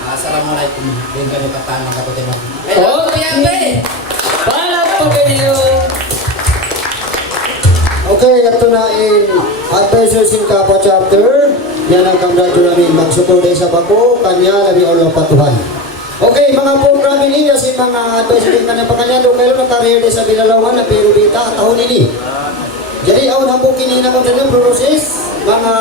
Assalamualaikum. Din kayo katan mga katotoy mo. Hello PRB! Palakpakin niyo. Okay, ito na in advisor sin Kapa chapter. Yan ang congratulamin. Magsuport sa bako, kanya labi Allah patuhan. Okay, mga program ini kasi mga advisor din kanya pakanyado kayo nakareer sa Bilalawan na pero bita tahun ini. Jadi aw nang kinina ko dito proses mga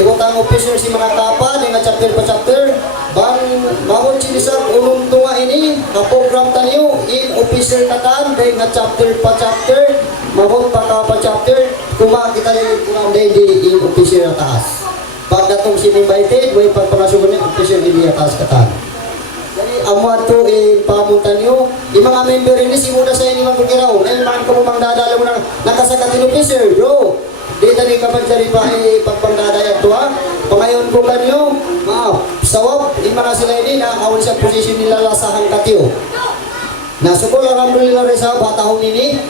ibutang officer si mga Kapa dengan chapter pa chapter bang bawon sinisag ulong tunga ini ka program taniyo in officer katan dengan chapter pa chapter mabot pa Kapa chapter kuma kita rin kurang di in officer taas. Pagdatong sin-invited, may pagpangasugan ng official di atas katan. Jadi, amo ato pamuntan nyo, yung mga member ini, simula sa inyo magkiraw, ngayon mga kamumang dadala mo na nakasakatin officer, bro. Dito rin kapag sari pa pagpangdadaya ito ha. Pangayon ko kanyo, sawab, yung mga sila ini na awal sa posisyon nila lasahan katiyo. Nasukol, alhamdulillah rin sa batahon ini.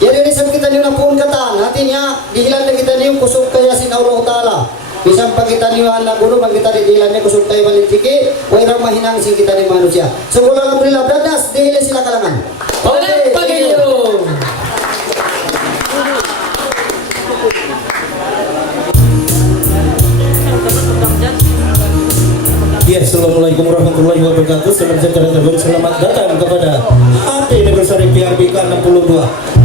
Yan rin sa kita nyo na puun katan, natin niya, dihilan na kita nyo kusog kaya sin Allah Ta'ala. Bisan pagitan niyo na guru, magkita ni dilan niya kusog tayo balitiki, wairang mahinang sing kita ni manusia. So kung lang Abril Bradas, dihili sila kalangan. Ulit pagilyo! Yes, Assalamualaikum warahmatullahi wabarakatuh. Salam sejahtera dan selamat datang kepada Anniversary PRB ke-62.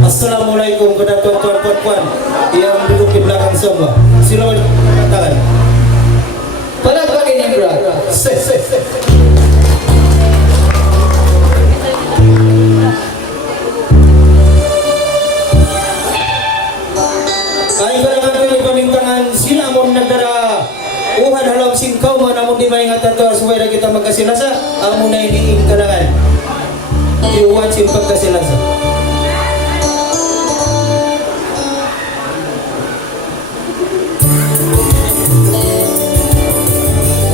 Assalamualaikum kepada tuan-tuan puan-puan yang duduk di belakang semua. Silakan tangan. Pada pagi ini berat. Ay kalangan kami pamintangan sinamon negara uhan halam singkaw mo namun di maingatan to supaya kita magkasilasa amo na iniing kalangan iuwan sin pagkasilasa.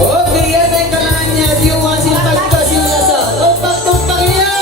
Oke, yan ang kalangan niya. Diwan sila pagkasilasa. Tumpak-tumpak niya!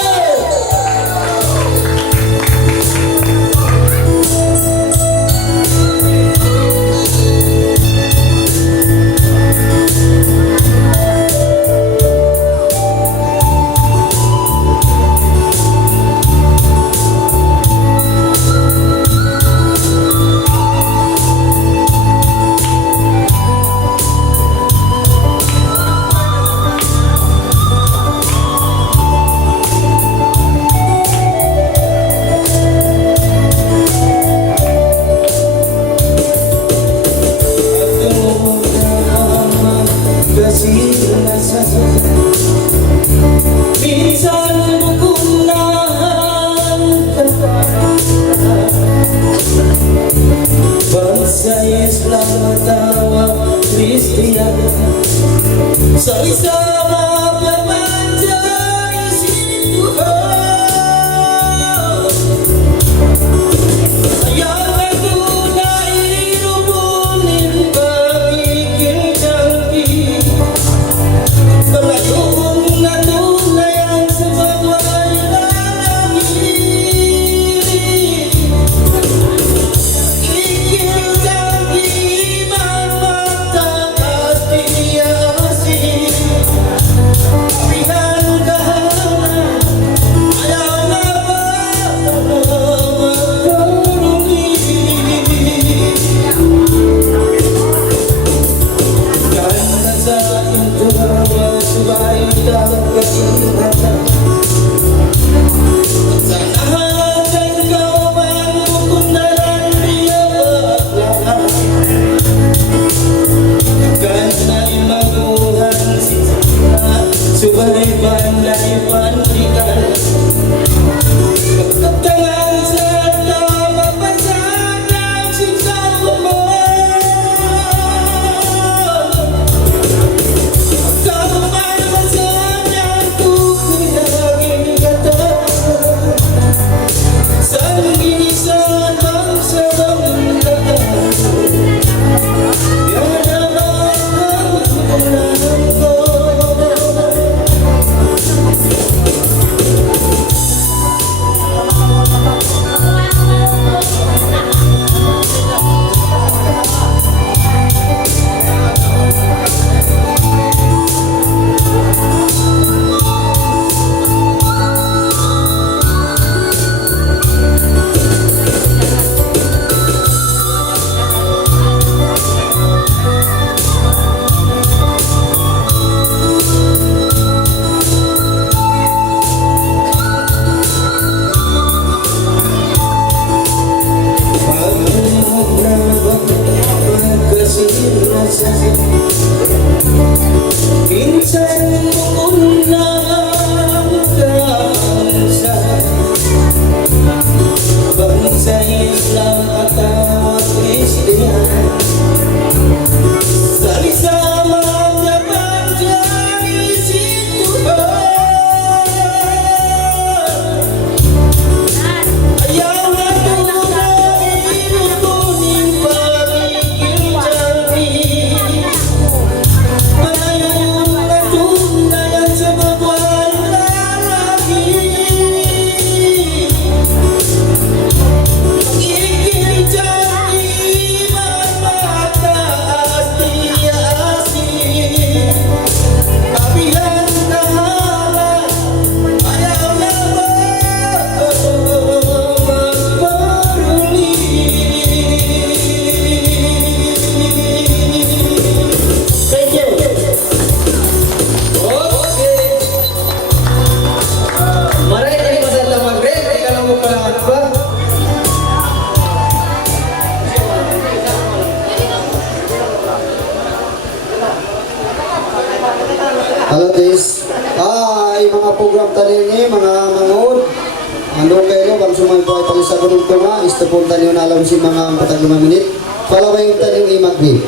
Ando kayo, bang sumay po ay palis sa gunung tunga, istapunta niyo na alam si mga 45 minit. Palaway yung tanong imagni.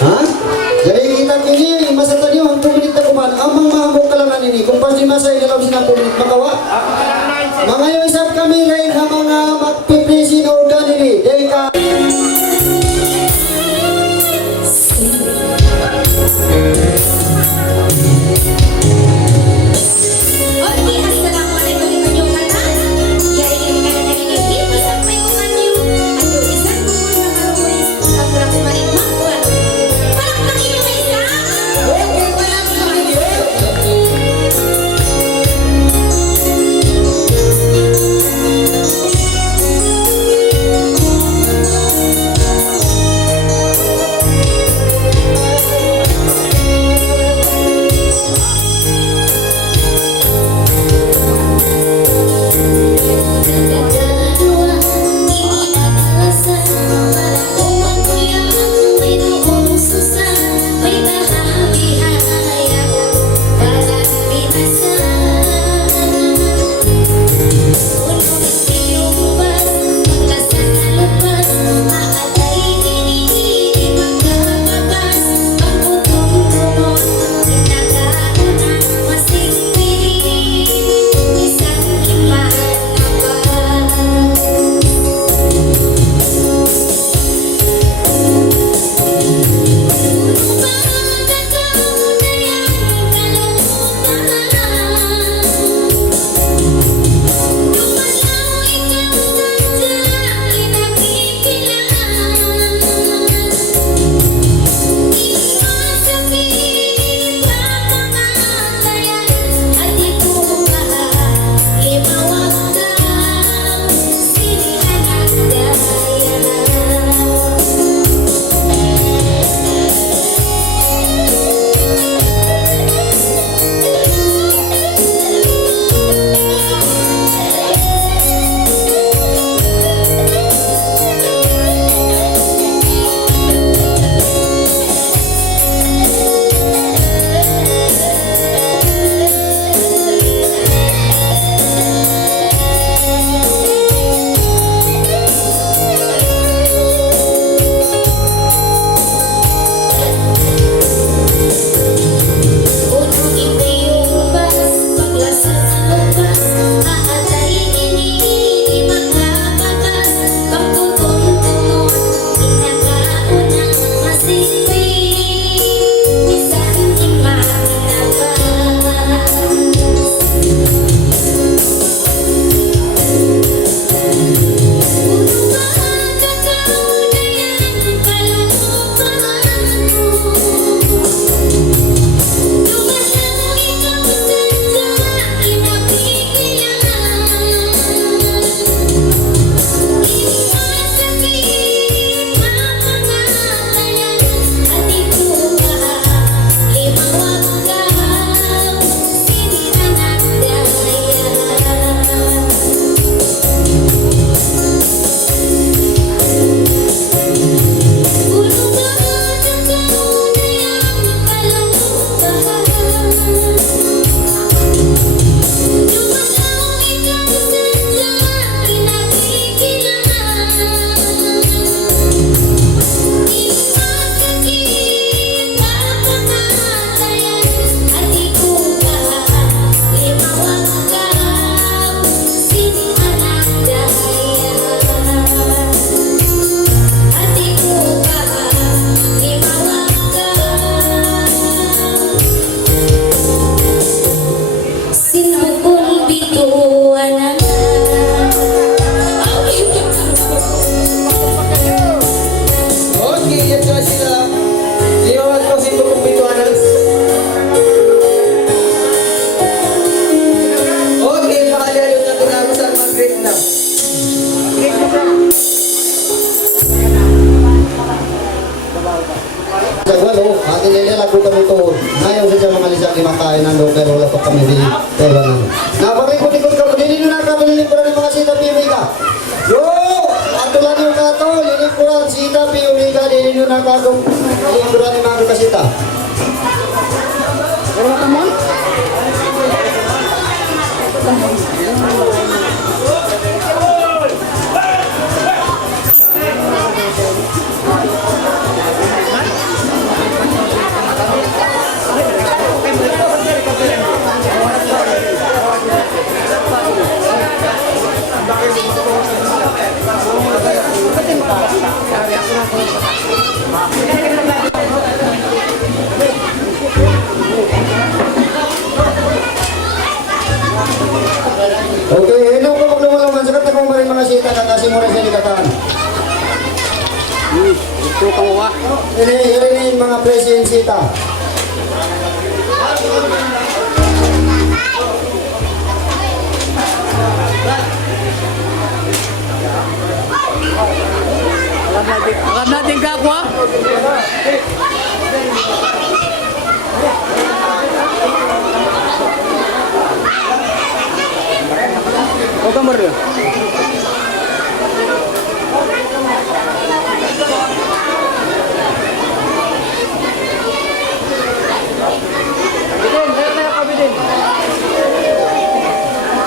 Ha? Jadi kita ini masa tadi ang 2 minit na kuman, amang mahamok kalangan ini. Kung pas di masa dalam sinang 2 minit makawa. Mga yung isap kami rin ang mga magpipresin organ ini. Deka. Oke, assalamualaikum inyong kata. Yari ini kalian yang ini sampai kumanyu. Aduh, bisa kumpul na maruis. Aku lang kumarin makuan. Parang pangino may isa. Okay, walang kamigyo. Sagwalo, atin nila lagu kami to. Ngayon sa mga lisang limakain ng doker, wala pa kami di tewan. Naparikot-ikot ka mo, nilino na kami nilikuran ng mga sita pimika. Yo! Ato lang yung kato, nilikuran sita pimika, nilino na kagong nilikuran ng mga kasita. Pero ka mo? Okay, hello ko maglumalaman. Sakat na kong maring mga sita kakasi mo rin sa likatan. Ito kang wa. Ini mga present sita. Agad natin ka ako ha. O kamar dia.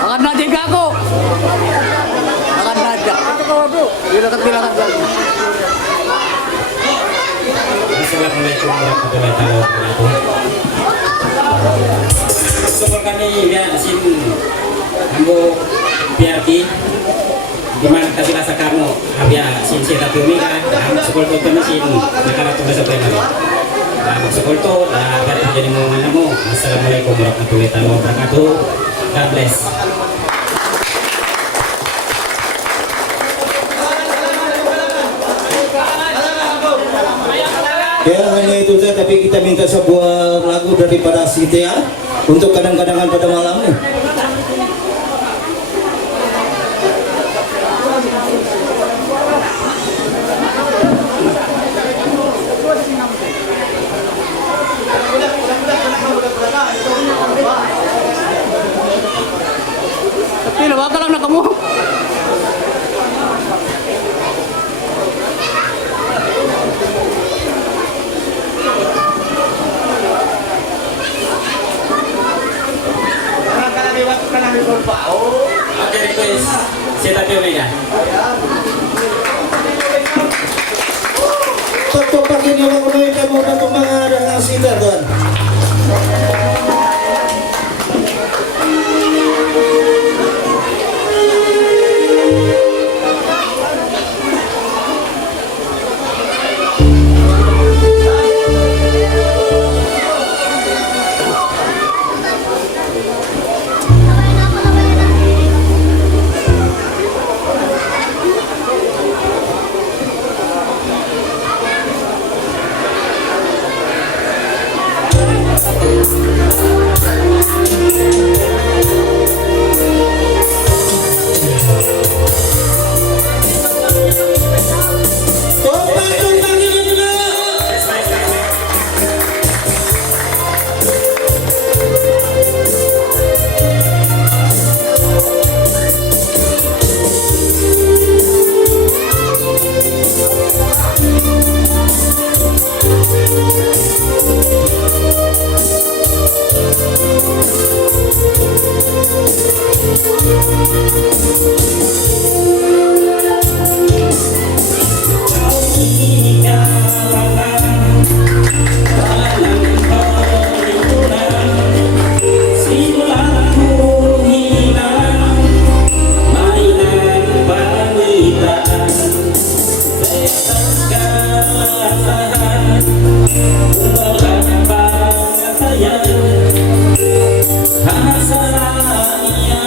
Agad natin ka ako. Agad natin. Bila katilakan. Assalamualaikum warahmatullahi wabarakatuh. Sukul kami ya asin ambo PRT di mana kasih rasa kamu abia sin seta tumika sukul to kami sin nakarato sa primary. Sukul to dapat jadi mo manamo. Assalamualaikum warahmatullahi wabarakatuh. God bless. Ya hanya itu saja, tapi kita minta sebuah lagu daripada Siti ya untuk kadang-kadangan pada malam nih. Tapi lawa ka lang na kamo. Oke, request seta tumika. Pagtupak ini ako na ikaw muna itong mga ng Sita doon. Hasanya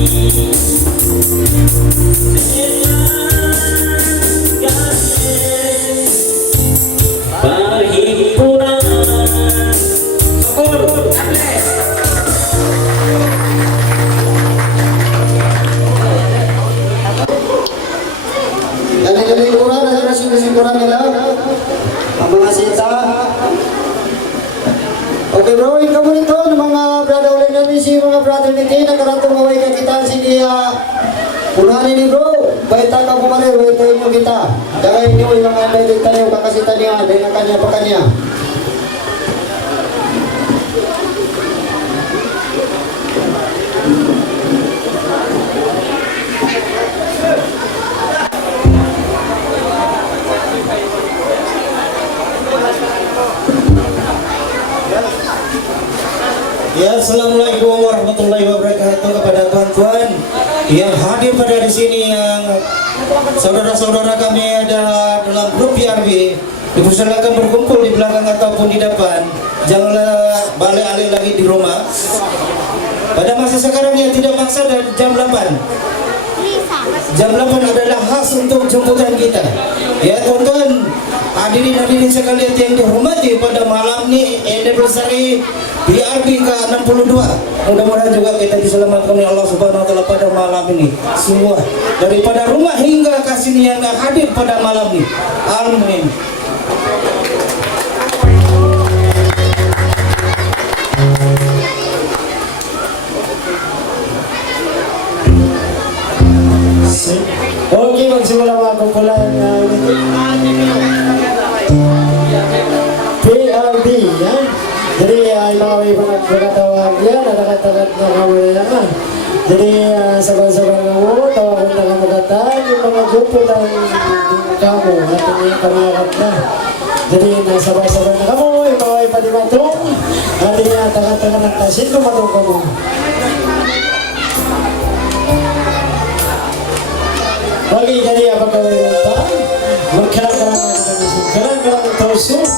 Dan di lingkuran ada kesimpulan nila ang mga sita. Okay bro, ikaw mo nito ng mga brother ulit namin si mga brother niti na karatong maway ka kita si dia puluhan ini bro, baita ka pumarir, baita inyo kita. Dagay inyo yung mga baita tayo kakasita niya, dahil kanya pa kanya. Ya, assalamualaikum warahmatullahi wabarakatuh kepada tuan-tuan yang hadir pada di sini, yang saudara-saudara kami ada dalam grup PRB. Dipersilakan berkumpul di belakang ataupun di depan. Janganlah balik alih lagi di rumah. Pada masa sekarang yang tidak maksa dari jam 8. Jam 8 adalah khas untuk jemputan kita. Ya tuan-tuan, hadirin sekalian yang dihormati, pada malam ini anniversary PRB ke-62. Mudah-mudahan juga kita diselamatkan oleh Allah Subhanahu wa taala pada malam ini. Semua daripada rumah hingga ke sini yang hadir pada malam ini. Amin. Okay, magsimula mga kumpulan PRB, yan. Jadi mga may pagkatawag yan, nakatagat na kami yan. Jadi saban-saban na mo, tawagan na kamagatan, yung mga grupo ng kamo, natin yung kamagat na. Jadi nasabay-sabay na kamo, yung mga may padimatong, natin yung tagat-tagat ng tasin, lumatong kamo. Bagi jadi apa kau lupa? Berkerang-kerang kerang-kerang tosuk.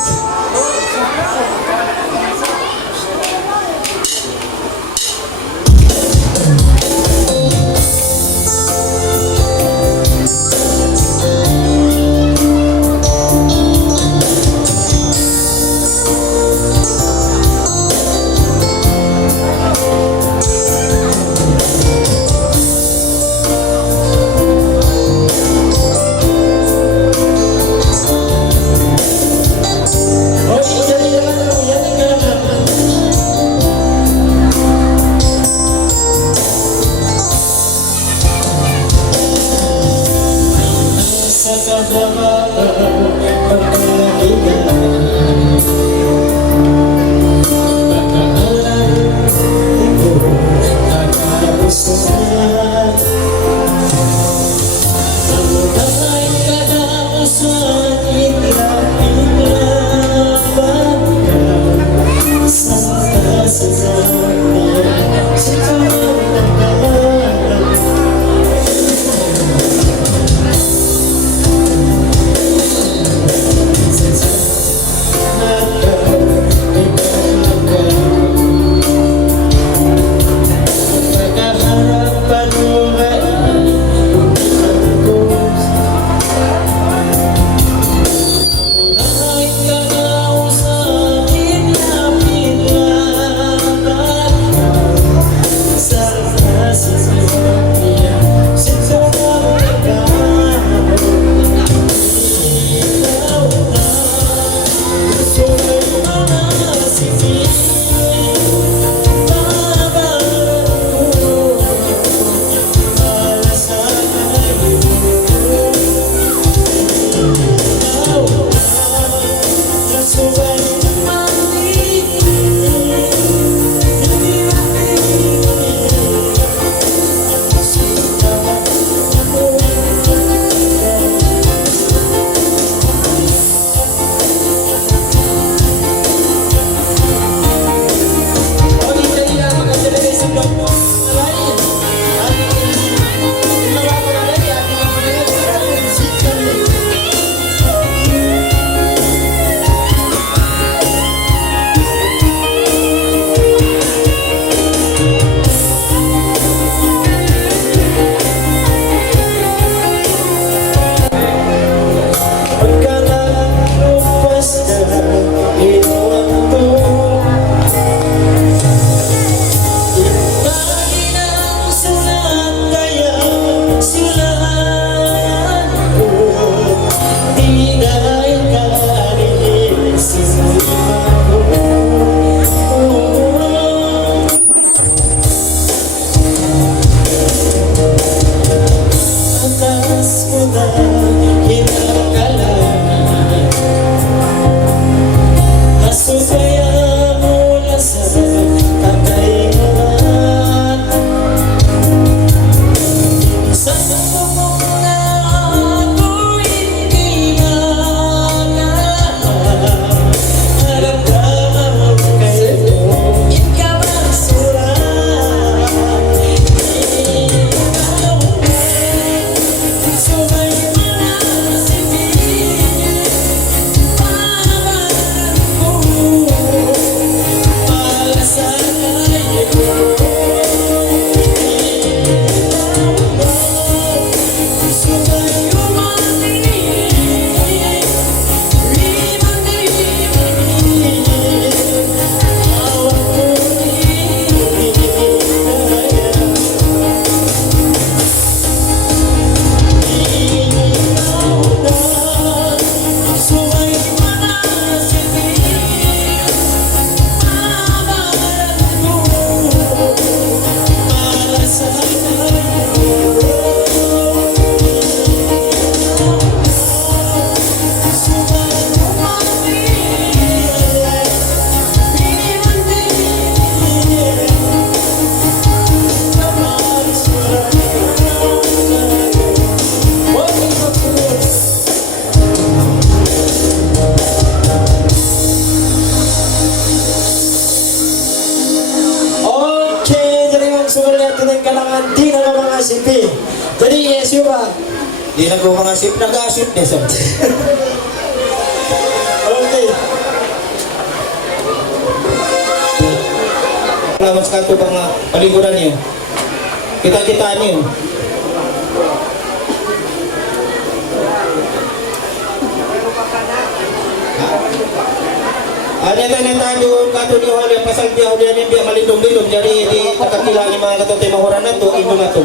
nga mga sipi. Jadi yes yun ba? Di na ko mga sip, nag-asip niya sa. Okay. Salamat sa kanto mga paliguran niyo. Kita-kita niyo. Ano yung tayo kato ni Holi ang pasal di Holi ang biya malindong-lindong jadi di nakakila ni mga katong timahuran na to, indo na to.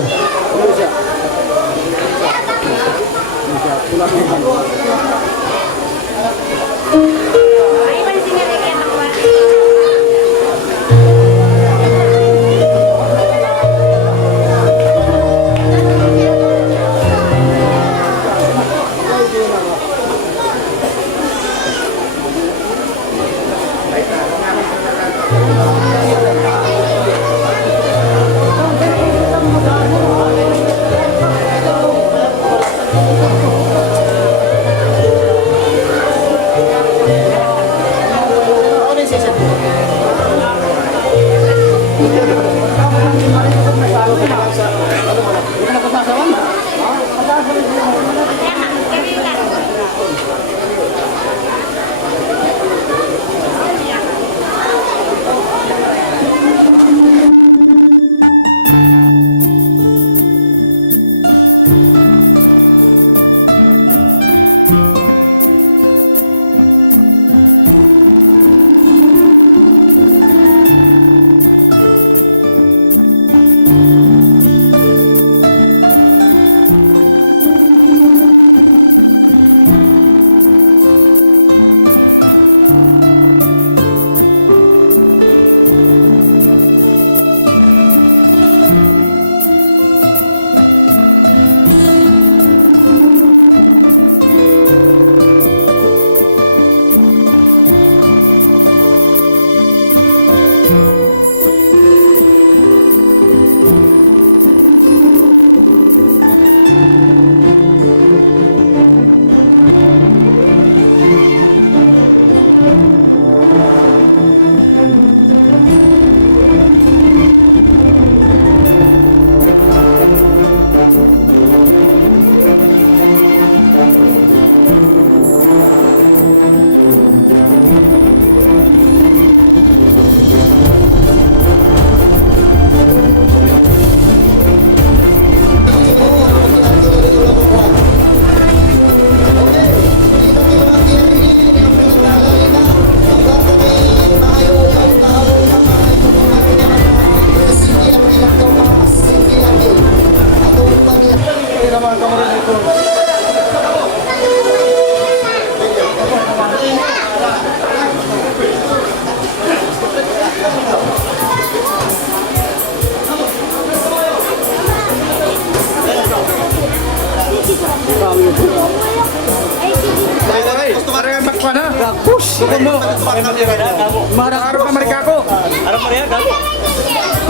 Harap pa marika ko. Harap pa rin ako.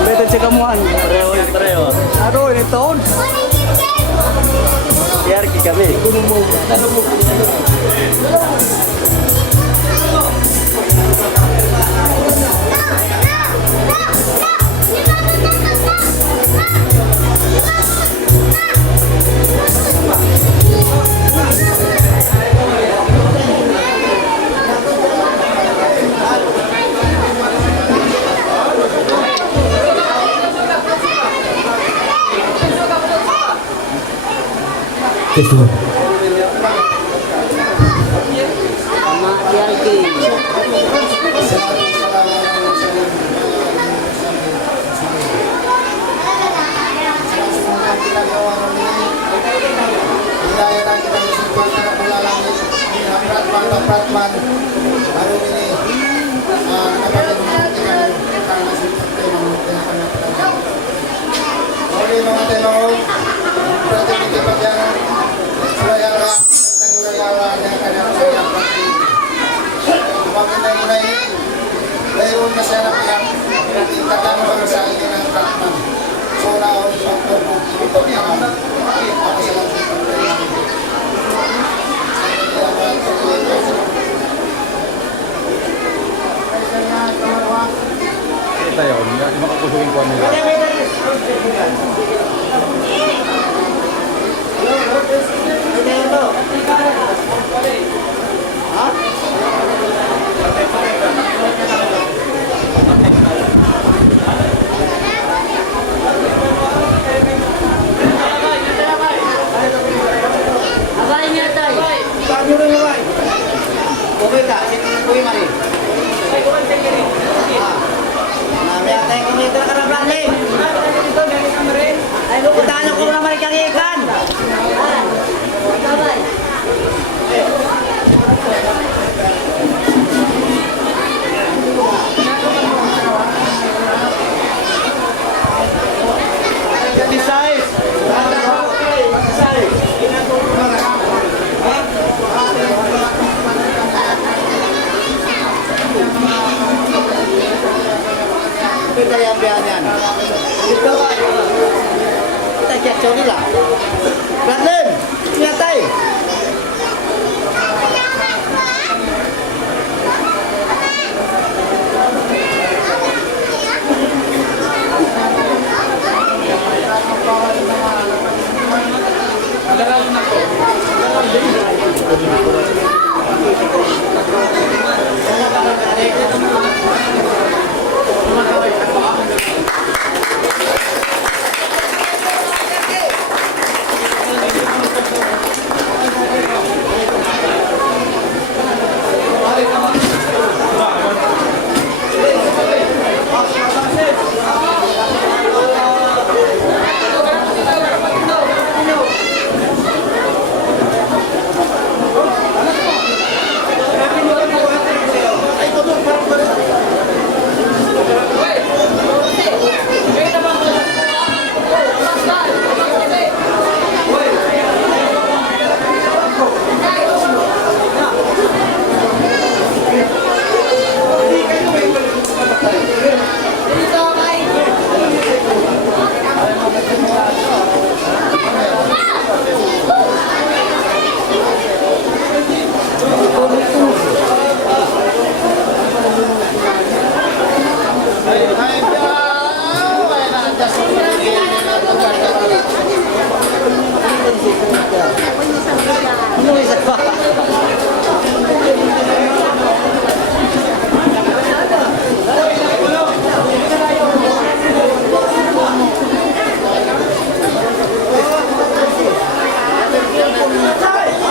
Betul sa kamuhan. Pareho. Aro, ini taon. Biar kami. Itu. Tayo, hindi makakusugin ko nila. mari. Nami atay kami ito na karablan ni. Ay, pupuntahan ako na mari kang ikan. Kita yang bianan. Kita ba? Kita kacau ni lah. Berlin, nyatai.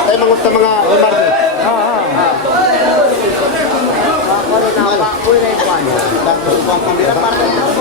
Ay, mangut sa mga remarke. Ako rin ako, ako rin ako.